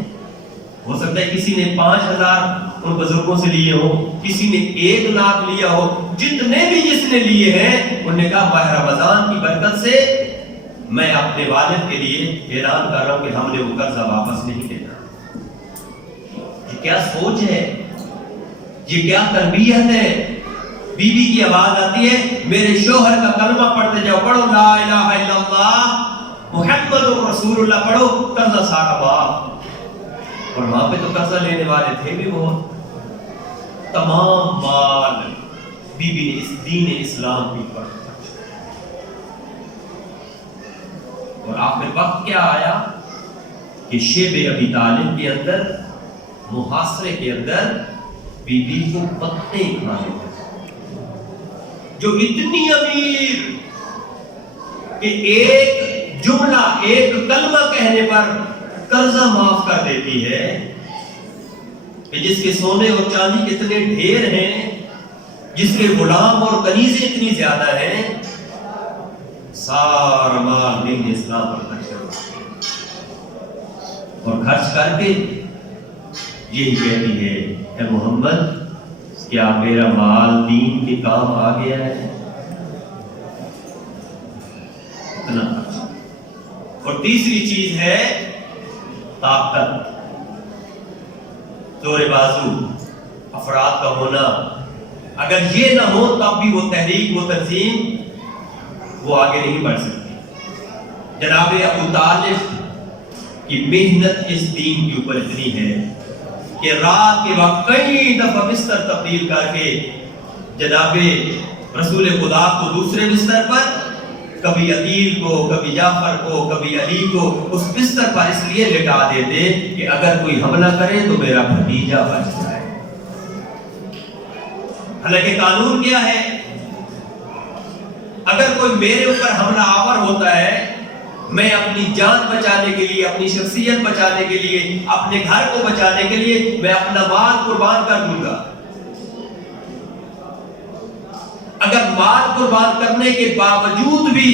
ہو سکتا ہے کسی نے 5000 ان بزرگوں سے لیے ہو، کسی نے 1 لاکھ لیا ہو، جتنے بھی جس نے لیے ہیں، انہوں نے کہا ماہ رمضان کی برکت سے میں اپنے والد کے لیے اعلان کر رہا ہوں کہ ہم نے وہ قرضہ واپس نہیں دینا۔ یہ کیا سوچ ہے، یہ کیا تربیت ہے؟ بی بی کی آواز آتی ہے، میرے شوہر کا کلمہ پڑھتے جاؤ، پڑھو لا الہ الا اللہ محمد رسول اللہ، پڑھو، قرضہ سارا معاف۔ اور وہاں پہ تو قرضہ لینے والے تھے بھی بہت، تمام مال بی بی نے اس دین اسلام کے اوپر، اور آخر وقت کیا آیا کہ شیب ابی طالب کے اندر، محاصرے کے اندر بی بی کو پتے کھانے تھے، جو اتنی امیر کہ ایک جملہ، ایک کلمہ کہنے پر قرضہ معاف کر دیتی ہے، کہ جس کے سونے اور چاندی کتنے ڈھیر ہیں، جس کے غلام اور کنیزیں اتنی زیادہ ہیں، سارا مال دین اسلام پر خرچ اور خرچ کر کے یہی کہتی ہے، اے محمد کیا میرا مال دین کے کام آ گیا ہے؟ اتنا خرچ۔ اور تیسری چیز ہے طاقت، زور بازو، افراد کا ہونا۔ اگر یہ نہ ہو تب بھی وہ تحریک، وہ تنظیم وہ آگے نہیں بڑھ سکتی۔ جناب ابو طالب کی محنت اس دین کے اوپر اتنی ہے کہ رات کے وقت کئی دفعہ بستر تبدیل کر کے جناب رسول خدا کو دوسرے بستر پر، کبھی عقیل کو، کبھی جعفر کو، کبھی علی کو اس بستر پر اس لیے لٹا دیتے کہ اگر کوئی حملہ کرے تو میرا بھتیجا بچ جائے۔ حالانکہ قانون کیا ہے؟ اگر کوئی میرے اوپر حملہ آور ہوتا ہے، میں اپنی جان بچانے کے لیے، اپنی شخصیت بچانے کے لیے، اپنے گھر کو بچانے کے لیے میں اپنا مال قربان کر دوں گا۔ اگر مال قربان کرنے کے باوجود بھی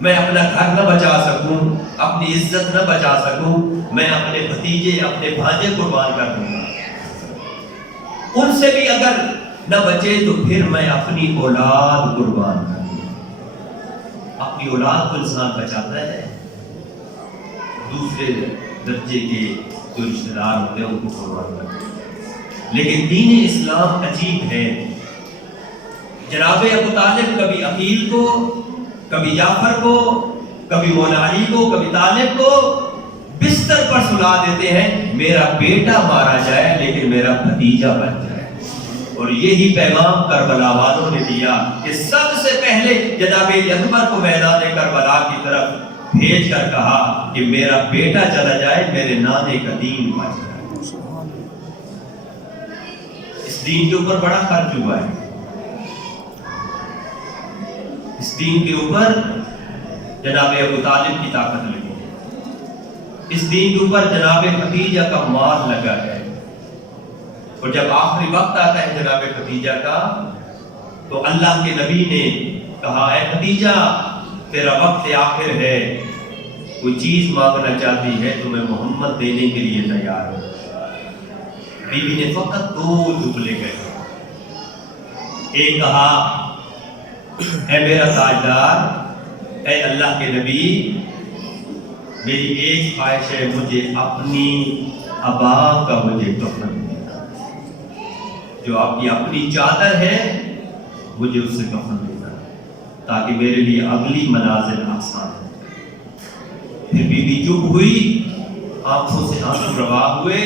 میں اپنا گھر نہ بچا سکوں، اپنی عزت نہ بچا سکوں، میں اپنے بھتیجے، اپنے بھانجے قربان کر دوں گا۔ ان سے بھی اگر نہ بچے تو پھر میں اپنی اولاد قربان کر دوں. اپنی اولاد کو انسان بچاتا ہے، دوسرے درجے کے جو رشتہ دار ہوتے ہیں ان کو قربان کرتا ہے. لیکن دین اسلام عجیب ہے. جناب ابو طالب کبھی عقیل کو، کبھی جعفر کو، کبھی مولا علی کو، کبھی طالب کو بستر پر سلا دیتے ہیں میرا بیٹا مارا جائے لیکن میرا بھتیجا بچ جائے. اور یہی پیغام کربلا والوں نے دیا کہ سب سے پہلے جناب اکبر کو میدان کربلا کی طرف بھیج کر کہا کہ میرا بیٹا چلا جائے، میرے نانے کا دین بچ جائے. اس دین کے اوپر بڑا خرچ ہوا ہے. اس دین کے اوپر جناب ابو طالب کی طاقت لگی ہے. اس دین کے اوپر جناب خدیجہ کا مال لگا ہے. اور جب آخری وقت آتا ہے جناب خدیجہ کا تو اللہ کے نبی نے کہا اے خدیجہ تیرا وقت آخر ہے، کوئی چیز مانگنا چاہتی ہے تو میں محمد دینے کے لیے تیار ہوں. بیوی نے فقط 2 جملے کہے. ایک کہا اے میرا تاجدار، اے اللہ کے نبی، میری ایک خواہش ہے، مجھے اپنی ابا کا مجھے کفن دینا. جو آپ کی اپنی چادر ہے مجھے اس سے کفن دینا تاکہ میرے لیے اگلی منازل آسان ہو. پھر بیوی چپ ہوئی، آنکھوں سے آنسو روا ہوئے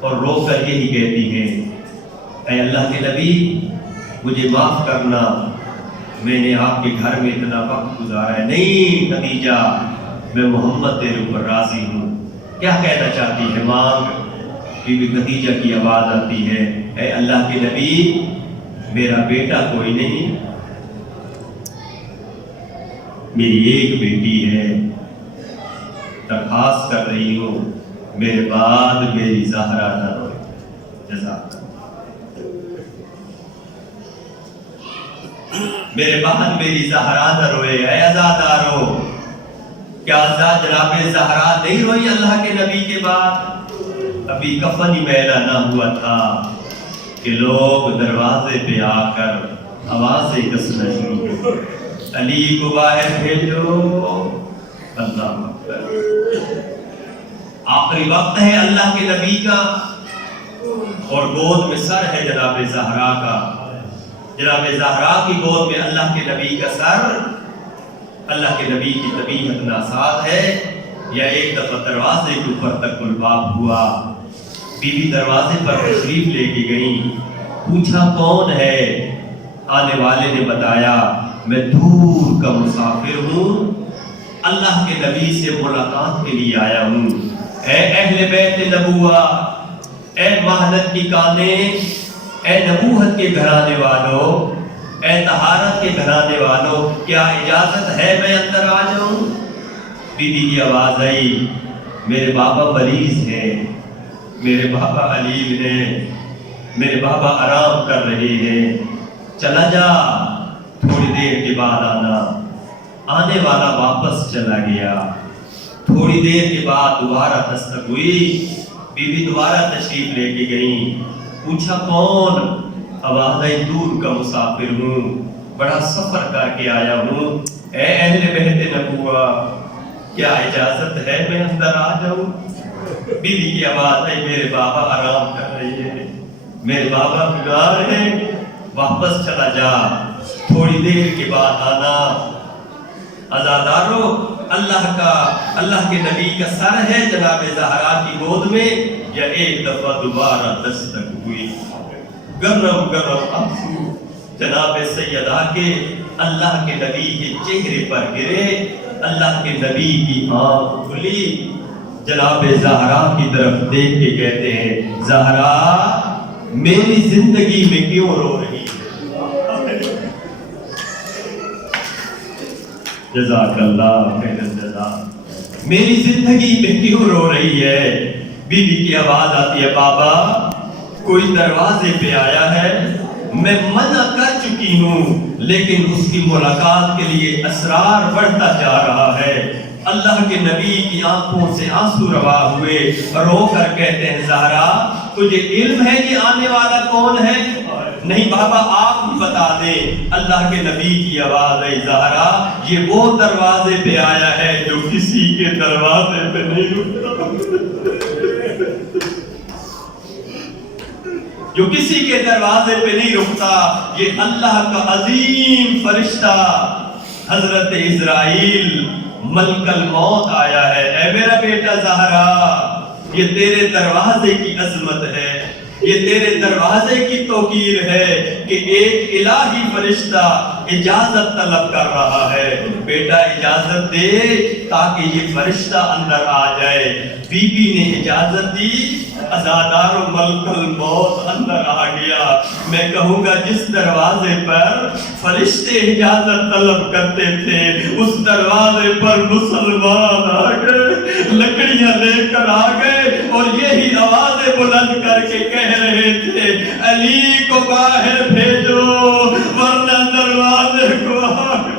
اور رو کر یہی کہتی ہے اے اللہ کے نبی مجھے معاف کرنا، میں نے آپ کے گھر میں اتنا وقت گزارا ہے. نہیں خدیجہ، میں محمد تیرے اوپر راضی ہوں. کیا کہنا چاہتی ہے مانگ. بی بی خدیجہ کی آواز آتی ہے اے اللہ کے نبی میرا بیٹا کوئی نہیں، میری ایک بیٹی ہے، درخواست کر رہی ہوں میرے بعد میری زہرا نہ روئے. جزاک میرے بعد میری زہرا نہ روئے. اے عزادارو، کیا جناب زہرا نہیں روئی اللہ کے نبی کے بعد؟ ابھی کفن ہی میلا نہ ہوا تھا کہ لوگ دروازے پہ آ کر آوازیں کسنا شروع ہوئی، علی کو باہر بھیجو. اللہ اکبر. آخری وقت ہے اللہ کے نبی کا اور گود میں سر ہے جناب زہرا کا. جناب زہرا کی گود میں اللہ کے نبی کا سر. اللہ کے نبی کی طبیعت ناساز ہے. یا ایک دفعہ دروازے کے اوپر تک الباب ہوا، بیوی دروازے پر تشریف لے کے گئی. پوچھا کون ہے؟ آنے والے نے بتایا میں دور کا مسافر ہوں، اللہ کے نبی سے ملاقات کے لیے آیا ہوں. اے اہل بیت نبوہ، اے مہلت کی کانے، اے نبوت کے گھرانے والوں، اے طہارت کے گھرانے والوں، کیا اجازت ہے میں اندر آ جاؤں؟ بیوی کی آواز آئی میرے بابا مریض ہیں، میرے بابا علیل ہیں، میرے بابا آرام کر رہے ہیں، چلا جا تھوڑی دیر کے بعد آنا. آنے والا واپس چلا گیا. تھوڑی دیر کے بعد دوبارہ دستک ہوئی، بیوی دوبارہ تشریف لے کے گئی. پوچھا کون؟ آواز آئی دور کا مسافر ہوں، بڑا سفر کر کے آیا ہوں. اے اہل بیت نبوہ، کیا اجازت ہے میں اندر آ جاؤں؟ بیوی کی آواز آئی میرے بابا آرام کر رہی ہے، میرے بابا بیمار ہیں، واپس چلا جا، تھوڑی دیر کے بعد آنا. عزادارو، اللہ کے نبی کا سر ہے جناب زہرا کی گود میں. یا ایک دفعہ دوبارہ دستک ہوئی، گرم گرم آنسو جناب سیدہ کے اللہ کے نبی کے چہرے پر گرے. اللہ کے نبی کی آنکھ کھلی، جناب زہرا کی طرف دیکھ کے کہتے ہیں زہرا میری زندگی میں کیوں رو رہی ہے؟ جزاک اللہ خیر الجزا. میری زندگی میں کیوں رو رہی ہے؟ بیوی کی آواز آتی ہے بابا کوئی دروازے پہ آیا ہے، میں منع کر چکی ہوں لیکن اس کی ملاقات کے لیے اصرار بڑھتا جا رہا ہے. اللہ کے نبی کی آنکھوں سے آنسو روا ہوئے، رو کر کہتے ہیں زہرا تجھے علم ہے کہ آنے والا کون ہے؟ نہیں بابا آپ ہی بتا دیں۔ اللہ کے نبی کی آواز ہے زہرا یہ وہ دروازے پہ آیا ہے جو کسی کے دروازے پہ نہیں رکتا، جو کسی کے دروازے پہ نہیں رکتا۔ یہ اللہ کا عظیم فرشتہ حضرت اسرائیل ملک الموت آیا ہے۔ اے میرا بیٹا زہرا یہ تیرے دروازے کی عظمت ہے، یہ تیرے دروازے کی توقیر ہے کہ ایک الہی فرشتہ اجازت طلب کر رہا ہے۔ بیٹا اجازت دے تاکہ یہ فرشتہ اندر آ جائے۔ بی بی نے اجازت دی، عزادار و ملک الموت اندر آ گیا۔ میں کہوں گا جس دروازے پر فرشتے اجازت طلب کرتے تھے اس دروازے پر مسلمان آ گئے، لکڑیاں لے کر آ گئے اور یہی آوازیں بلند کر کے کہہ رہے تھے علی کو باہر بھیجو ورنہ دروازے کو آگ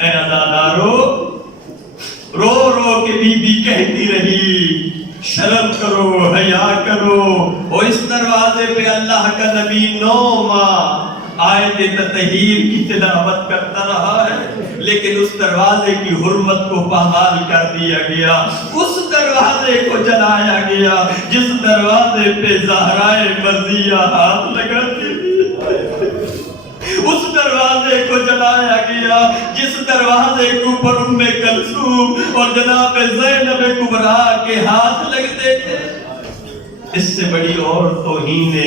اے عزادارو رو رو کے بی بی کہتی رہی شرم کرو حیا کرو۔ اور اس دروازے پہ اللہ کا نبی 9 ماہ آیت تطہیر کی تلاوت کرتا رہا ہے، لیکن اس دروازے کی حرمت کو پامال کر دیا گیا، اس دروازے کو جلایا گیا جس دروازے پہ زہرائے مرضیہ ہاتھ لگاتی تھی، اس دروازے کو جلایا گیا جس دروازے کے اوپر ام کلثوم اور جناب زینب کبریٰ کے ہاتھ لگتے تھے۔ اس سے بڑی اور توہین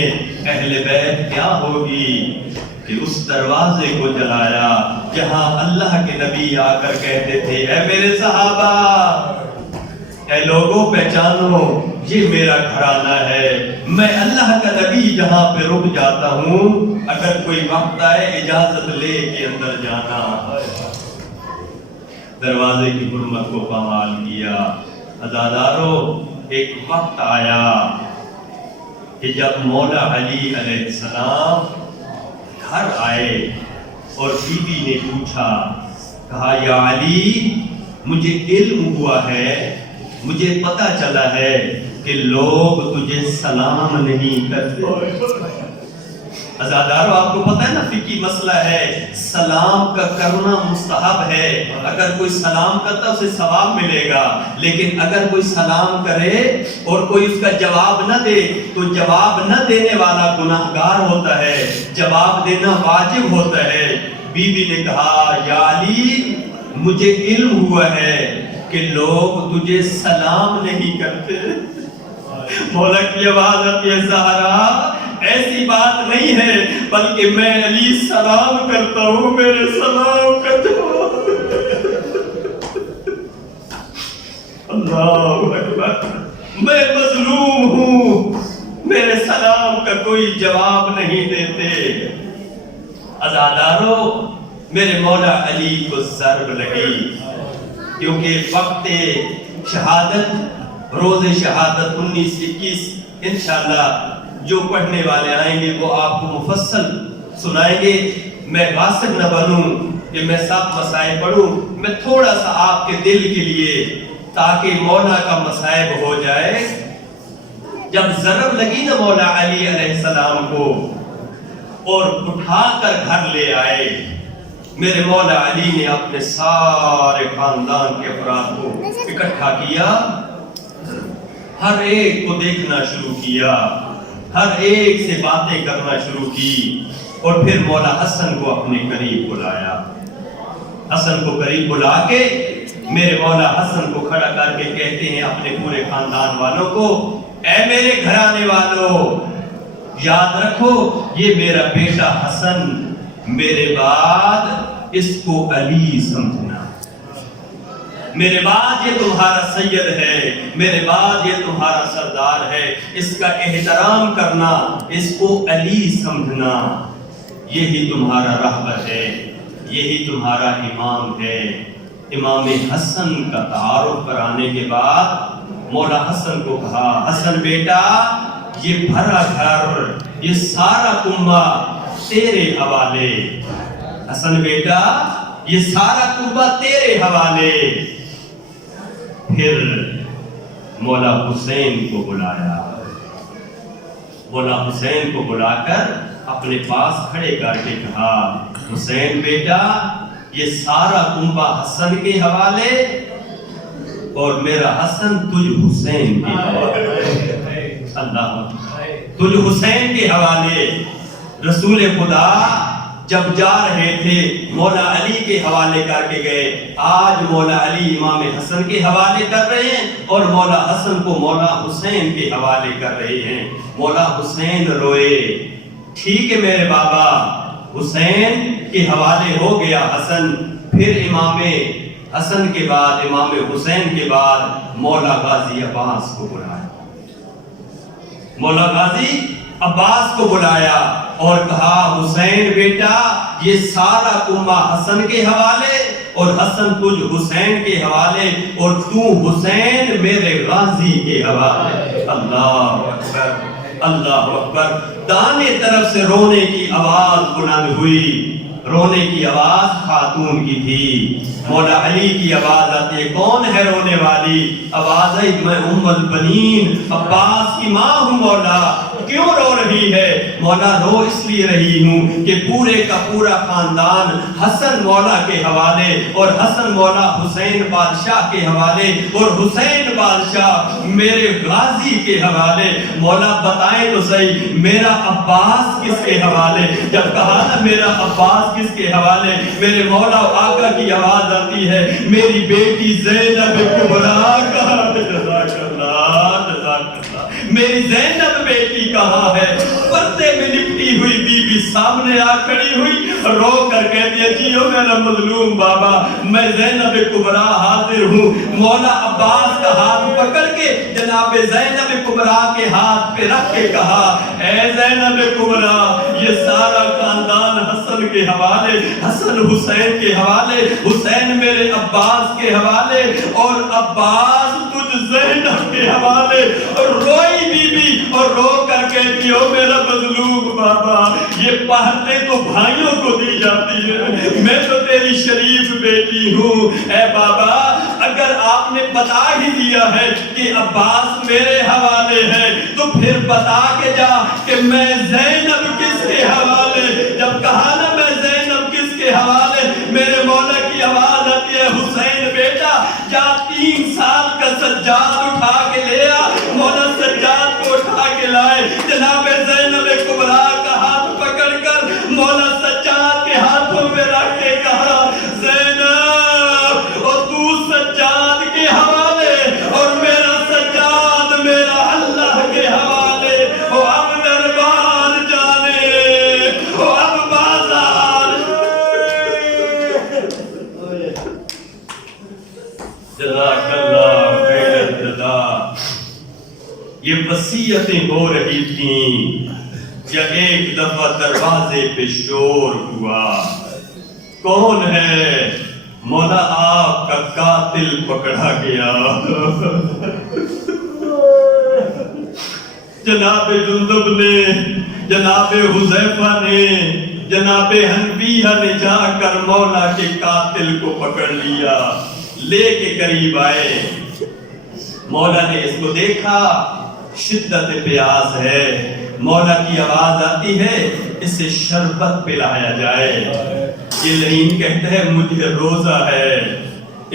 اہل بیت کیا ہوگی کہ اس دروازے کو جلایا جہاں اللہ کے نبی آ کر کہتے تھے اے میرے صحابہ، اے لوگوں پہچانو یہ میرا گھرانہ ہے، میں اللہ کا نبی جہاں پہ رک جاتا ہوں، اگر کوئی وقت آئے اجازت لے کے اندر جانا۔ دروازے کی حرمت کو پامال کیا۔ عزادارو ایک وقت آیا کہ جب مولا علی علیہ السلام گھر آئے اور بی بی نے پوچھا، کہا یا علی مجھے علم ہوا ہے، مجھے پتا چلا ہے کہ لوگ تجھے سلام نہیں کرتے۔ عزادارو آپ کو پتہ ہے نا فقہی مسئلہ ہے، سلام کا کرنا مستحب ہے، اگر کوئی سلام کرتا اسے ثواب ملے گا، لیکن اگر کوئی سلام کرے اور کوئی اس کا جواب نہ دے تو جواب نہ دینے والا گناہگار ہوتا ہے، جواب دینا واجب ہوتا ہے۔ بی بی نے کہا یا علی مجھے علم ہوا ہے کہ لوگ تجھے سلام نہیں کرتے۔ مولا کی آواز آتی ہے زہرا ایسی بات نہیں ہے، بلکہ میں علی سلام کرتا ہوں، میرے سلام کا جواب اللہ اکبر، میں مظلوم ہوں، میرے سلام کا کوئی جواب نہیں دیتے۔ عزادارو میرے مولا علی کو ضرب لگی، کیونکہ وقت شہادت روز شہادت 19-21 انشاءاللہ جو پڑھنے والے آئیں گے وہ آپ کو مفصل سنائیں گے۔ میں غاصب نہ بنوں کہ میں سب مسائل پڑھوں، میں تھوڑا سا آپ کے دل کے لیے تاکہ مولا کا مصائب ہو جائے۔ جب ضرب لگی نا مولا علی علیہ السلام کو اور اٹھا کر گھر لے آئے، میرے مولا علی نے اپنے سارے خاندان کے افراد کو اکٹھا کیا، ہر ایک کو دیکھنا شروع کیا، ہر ایک سے باتیں کرنا شروع کی، اور پھر مولا حسن کو اپنے قریب بلایا۔ حسن کو قریب بلا کے میرے مولا حسن کو کھڑا کر کے کہتے ہیں اپنے پورے خاندان والوں کو، اے میرے گھرانے والوں یاد رکھو یہ میرا بیٹا حسن، میرے بعد اس کو علی سمجھنا، میرے بعد یہ تمہارا سید ہے، میرے بعد یہ تمہارا سردار ہے، اس کا احترام کرنا، اس کو علی سمجھنا، یہی تمہارا رہبر ہے، یہی تمہارا امام ہے۔ امام حسن کا تعارف کرانے کے بعد مولا حسن کو کہا، حسن بیٹا یہ بھرا گھر، یہ سارا کنبہ تیرے حوالے، حسن بیٹا یہ سارا کنبہ تیرے حوالے۔ پھر مولا حسین کو بلایا. مولا حسین کو بلا کر اپنے پاس کھڑے کر کے کہا حسین بیٹا یہ سارا کنبہ حسن کے حوالے اور میرا حسن تجھ حسین کے حوالے. اللہ تجھ حسین کے حوالے. رسول خدا جب جا رہے تھے مولا علی کے حوالے کر کے گئے. آج مولا علی امام حسن کے حوالے کر رہے ہیں اور مولا حسن کو مولا حسین کے حوالے کر رہے ہیں. مولا حسین روئے. ٹھیک ہے میرے بابا حسین کے حوالے ہو گیا حسن. پھر امام حسن کے بعد امام حسین کے بعد مولا غازی عباس کو بلایا. مولا غازی عباس کو بلایا اور کہا حسین بیٹا یہ سارا کنبہ حسن کے حوالے اور حسن تجھ حسین کے حوالے اور تو حسین میرے غازی کے حوالے. اللہ اکبر اللہ اکبر. دانے طرف سے رونے کی آواز بلند ہوئی. رونے کی آواز خاتون کی تھی. مولا علی کی آواز آتی ہے. کون ہے رونے والی؟ آواز ہے میں ام البنین عباس کی ماں ہوں. مولا کیوں رو رہی ہے؟ مولا رو اس لیے رہی ہوں کہ پورے کا پورا خاندان حسن مولا کے حوالے اور حسن مولا حسین بادشاہ کے حوالے اور حسین بادشاہ میرے غازی کے حوالے. مولا بتائیں تو صحیح میرا عباس کس کے حوالے؟ جب کہا نا میرا عباس کس کے حوالے میرے مولا آقا کی آواز آتی ہے میری بیٹی زینب کبریٰ کہاں ہے؟ جزاک اللہ جزاک اللہ. میری زینب بیٹی کہاں ہے؟ پردے میں لپٹی ہوئی بی بی سامنے آ کھڑی ہوئی رو کر کہتی ہے جیو میرا مظلوم بابا میں زینب کبریٰ حاضر ہوں. مولا عباس کا ہاتھ پکڑ کے جناب زینب کبریٰ کے ہاتھ پہ رکھ کے کہا اے زینب کبریٰ یہ سارا خاندان حسن کے حوالے حسن حسین کے حوالے حسین میرے عباس کے حوالے اور عباس تجھ زینب کے حوالے. اور روئی بی بی اور رو کر کہتی ہو میرا مظلوم بابا یہ پہنتے تو بھائیوں کو دی جاتی ہے میں تو تیری شریف بیٹی ہوں. اے بابا اگر آپ نے بتا ہی دیا ہے کہ عباس میرے حوالے ہے تو پھر بتا کے جا کہ میں زینب کس کے حوالے. جب کہا نا میں زینب کس کے حوالے میرے مولا کی آواز آتی ہے حسین بیٹا جا 3 سال کا سجاد اٹھا کے لے آ. مولا سجاد کو اٹھا کے لائے. جناب زینب کبریٰ کا ہاتھ پکڑ کر مولا سجاد کے ہاتھوں میں رکھ کے کہا زینب اور تو سجاد کے حوالے اور میرا سجاد میرا اللہ کے حوالے. او اب دربار جانے او اب بازار. جزاک اللہ خیر جزا. یہ وصیتیں ہو رہی تھیں یا ایک دفعہ دروازے پہ شور ہوا. کون ہے؟ مولا آپ کا قاتل پکڑا گیا. جناب جندب نے جناب حذیفہ نے جناب حنفیہ نے جا کر مولا کے قاتل کو پکڑ لیا. لے کے قریب آئے. مولا نے اس کو دیکھا شدت پیاس ہے. مولا کی آواز آتی ہے اسے شربت پلایا جائے. یہ لعین کہتا ہے مجھے روزہ ہے.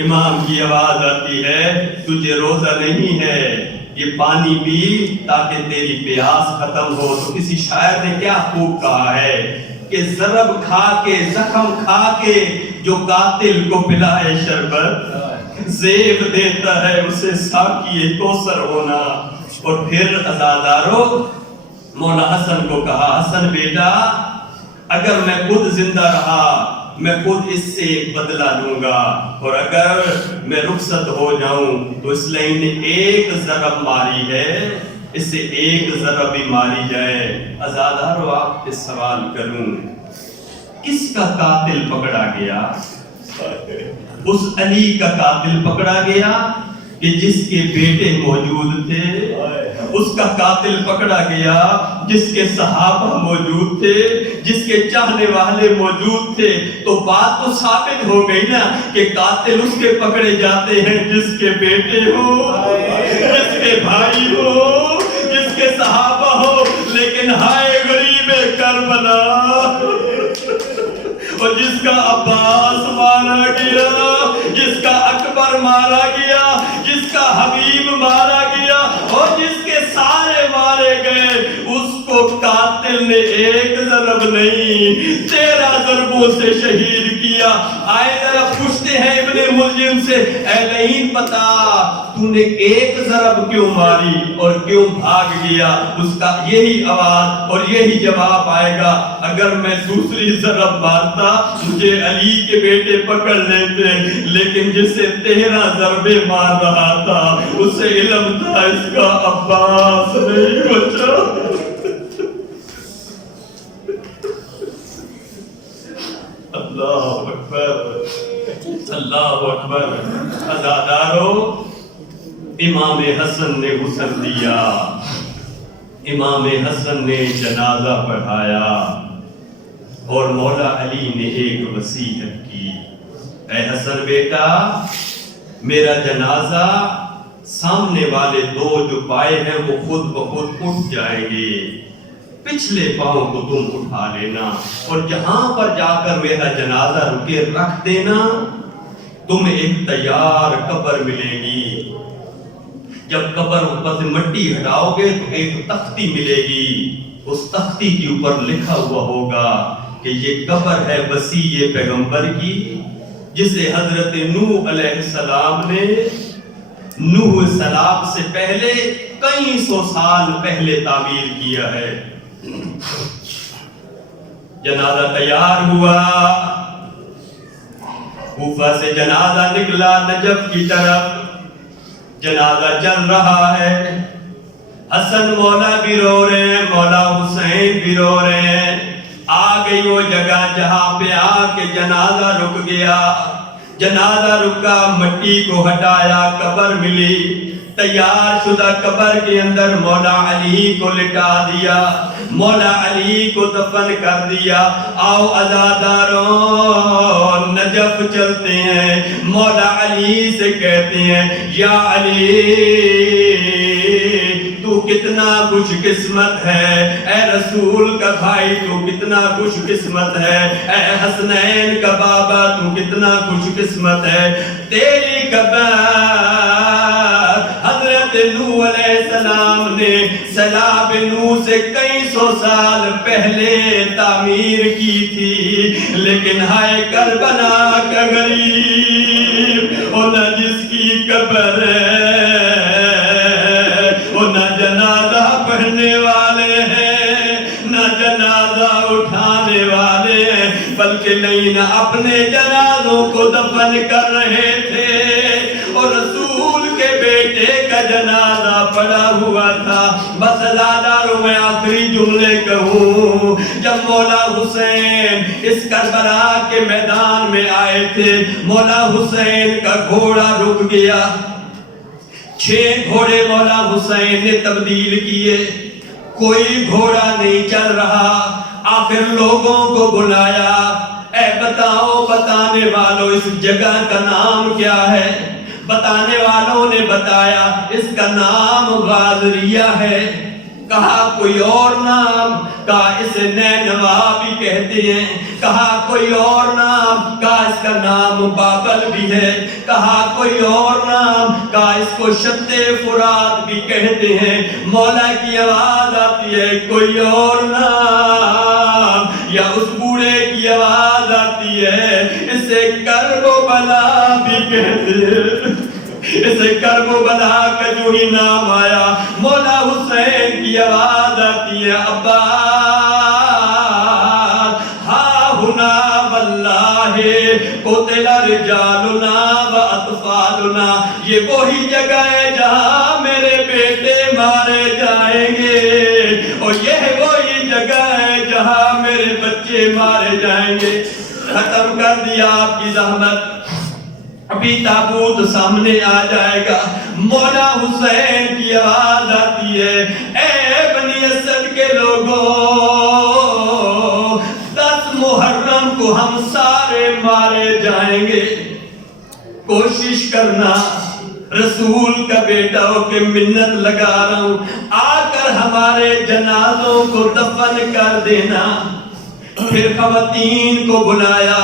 امام کی آواز آتی ہے تجھے روزہ نہیں ہے یہ پانی پی تاکہ تیری پیاس ختم ہو. تو کسی شاعر نے کیا خوب کہا ہے کہ ضرب کھا کے زخم کھا کے جو قاتل کو پلائے شربت زیب دیتا ہے اسے ساقی کوثر ہونا. اور پھر عزادارو مولا حسن کو کہا حسن بیٹا اگر میں خود زندہ رہا میں خود اس سے بدلہ لوں گا اور اگر میں رخصت ہو جاؤں تو اس لئے نے ایک ضرب ماری ہے اس سے ایک ضرب بھی ماری جائے. عزادارو آپ سے سوال کروں کس کا قاتل پکڑا گیا؟ اس علی کا قاتل پکڑا گیا کہ جس کے بیٹے موجود تھے. اس کا قاتل پکڑا گیا جس کے صحابہ موجود تھے جس کے چاہنے والے موجود تھے. تو بات تو ثابت ہو گئی نا کہ قاتل اس کے پکڑے جاتے ہیں جس کے بیٹے ہو جس کے کے بھائی ہو، جس کے صحابہ ہو، لیکن ہائے غریب کربلا، اور جس کا عباس مارا گیا، جس کا اکبر مارا گیا، جس کا حبیب مارا گیا، اور جس کے سارے مارے گئے، اس کو قاتل نے ایک ضرب نہیں 13 ضربوں سے شہید کیا۔ آئے ذرا پوچھتے ہیں ابن ملجم سے، اے نہیں پتا تو نے ایک ضرب کیوں ماری اور کیوں بھاگ گیا؟ اس کا یہی آواز اور یہی جواب آئے گا، اگر میں دوسری ضرب مارتا مجھے علی کے بیٹے پکڑ لیتے، لیکن جسے 13 ضربے مار رہا تھا اسے علم تھا اس کا عباس نہیں بچا۔ اللہ اکبر، اللہ اکبر۔ عزادارو، امام حسن نے غسل دیا، امام حسن نے جنازہ پڑھایا، اور مولا علی نے ایک وصیت کی، اے حسن بیٹا میرا جنازہ سامنے والے 2 جو پائے ہیں وہ خود بخود اٹھ جائیں گے، پچھلے پاؤں کو تم اٹھا لینا، اور جہاں پر جا کر میرا جنازہ رکے رکھ دینا، تمہیں ایک تیار قبر ملے گی، جب قبر اوپر سے مٹی ہٹاؤ گے تو ایک تختی ملے گی، اس تختی کے اوپر لکھا ہوا ہوگا کہ یہ قبر ہے وصی پیغمبر کی، جسے حضرت نوح علیہ السلام نے نوح السلام سے پہلے کئی 100 سال پہلے تعمیر کیا ہے۔ جنازہ تیار ہوا، کوفہ سے جنازہ نکلا نجف کی طرف، جنازہ چل رہا ہے، حسن مولا بھی رو رہے ہیں، مولا حسین بھی رو رہے ہیں۔ آ گئی وہ جگہ جہاں پہ آ کے جنازہ رک گیا، جنازہ رکا، مٹی کو ہٹایا، قبر ملی، تیار شدہ قبر کے اندر مولا علی کو لٹا دیا، مولا علی کو دفن کر دیا۔ آؤ عزاداروں نجف چلتے ہیں، مولا علی سے کہتے ہیں یا علی تو کتنا خوش قسمت ہے، اے رسول کا بھائی تو کتنا خوش قسمت ہے، اے حسنین کا بابا تو کتنا خوش قسمت ہے، تیری قبر حضرت نوح علیہ السلام نے سیلاب نوح سے کئی 100 سال پہلے تعمیر کی تھی، لیکن ہائے کربلا کا غریب، اور نہ جس کی قبر ہے، اور نہ جنازہ پڑھنے والے ہیں، نہ جنازہ اٹھانے والے ہیں، بلکہ نہیں نہ اپنے جنازوں کو دفن کر رہے تھے، اور رسول کے بیٹے کا جنازہ پڑا ہوا تھا۔ بس عزاداروں میں آخری جملے کہوں، جب مولا حسین اس کربلا کے میدان میں آئے تھے، مولا حسین کا گھوڑا رک گیا، 6 گھوڑے مولا حسین نے تبدیل کیے، کوئی گھوڑا نہیں چل رہا، آخر لوگوں کو بلایا، اے بتاؤ بتانے والوں اس جگہ کا نام کیا ہے؟ بتانے والوں نے بتایا اس کا نام غازریہ ہے۔ کہا کوئی اور نام؟ کہا اسے نینوا بھی کہتے ہیں۔ کہا کوئی اور نام؟ کہا اس کا نام بابل بھی ہے۔ کہا کوئی اور نام؟ کہا اس کو شط فرات بھی کہتے ہیں۔ مولا کی آواز آتی ہے کوئی اور نام، یا اس بوڑھے کی آواز آتی ہے اسے کرب و بلا بھی کہتے ہیں، اسے کرب و بلا کا جو ہی نام آیا، مولا حسین کی آواز آتی ہے عباس ہا ہنا واللہ قتل رجالنا و اطفالنا، یہ وہی جگہ ہے جہاں میرے بیٹے مارے جائیں گے، اور یہ وہی جگہ ہے جہاں میرے بچے مارے جائیں گے۔ ختم کر دیا آپ کی زحمت، ابھی تابوت سامنے آ جائے گا۔ مولا حسین کی آواز آتی ہے اے بنی اسد کے لوگوں، 10 محرم کو ہم سارے مارے جائیں گے، کوشش کرنا رسول کا بیٹا ہو کے منت لگا رہا ہوں، آ کر ہمارے جنازوں کو دفن کر دینا۔ پھر خواتین کو بلایا،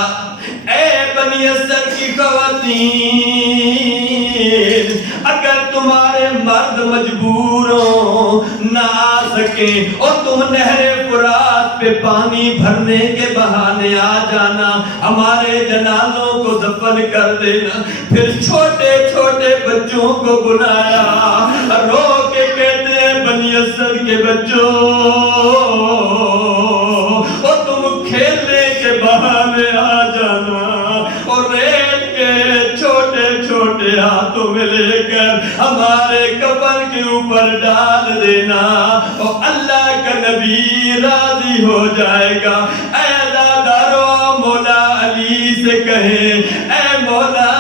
اے بنی اسد کی خواتین، اگر تمہارے مرد مجبور ہو نہ آ سکیں اور تم نہر فرات پہ پانی بھرنے کے بہانے آ جانا، ہمارے جنازوں کو دفن کر دینا۔ پھر چھوٹے چھوٹے بچوں کو بلایا، رو کے کہتے ہیں بنی اسد کے بچوں، اور تم کھیلنے کے بہانے آ جانا، اور ریت کے چھوٹے چھوٹے ہاتھوں میں لے کر ہمارے کفن کے اوپر ڈال دینا، اور اللہ کا نبی راضی ہو جائے گا۔ اے عزادارو، مولا علی سے کہیں، اے مولا،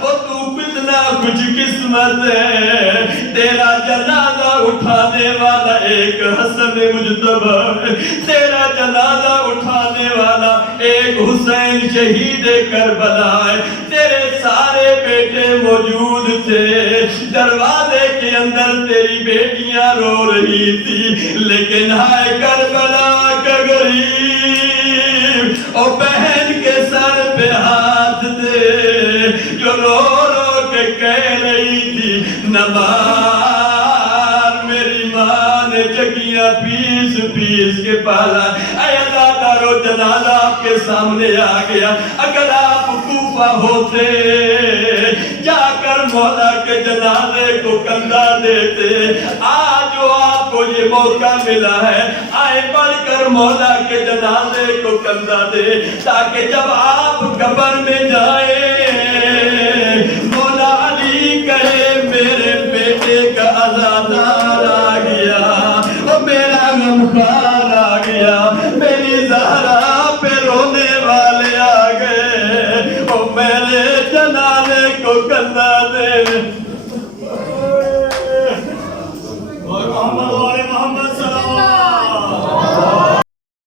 او تو کتنا خوش قسمت ہے، تیرا جنازہ اٹھانے والا ایک حسن مجتبی ہے، تیرا جنازہ اٹھانے والا ایک حسین شہید کربلا ہے، تیرے سارے بیٹے موجود تھے، دروازے کے اندر تیری بیٹیاں رو رہی تھی، لیکن ہائے کربلا کا غریب اور بہن کے سر پہ ہاتھ دے، جو رو رو کے کہہ رہی تھی نمار، میری ماں نے چکیاں پیس پیس کے پالا۔ اے عزادارو، جنازہ آپ کے سامنے آ گیا، اگر آپ کوفہ ہوتے جا کر مولا کے جنازے کو کندھا دیتے، آج جو آپ کو یہ موقع ملا ہے، آئے بڑھ کر مولا کے جنازے کو کندھا دے، تاکہ جب آپ قبر میں جائیں مولا علی کہے میرے بیٹے کا عزادار آ گیا، اور میرا غمخوار آ گیا، میری زہرا پہ رونے والے آ گئے، اور میرے جنازے کو کندھا دے۔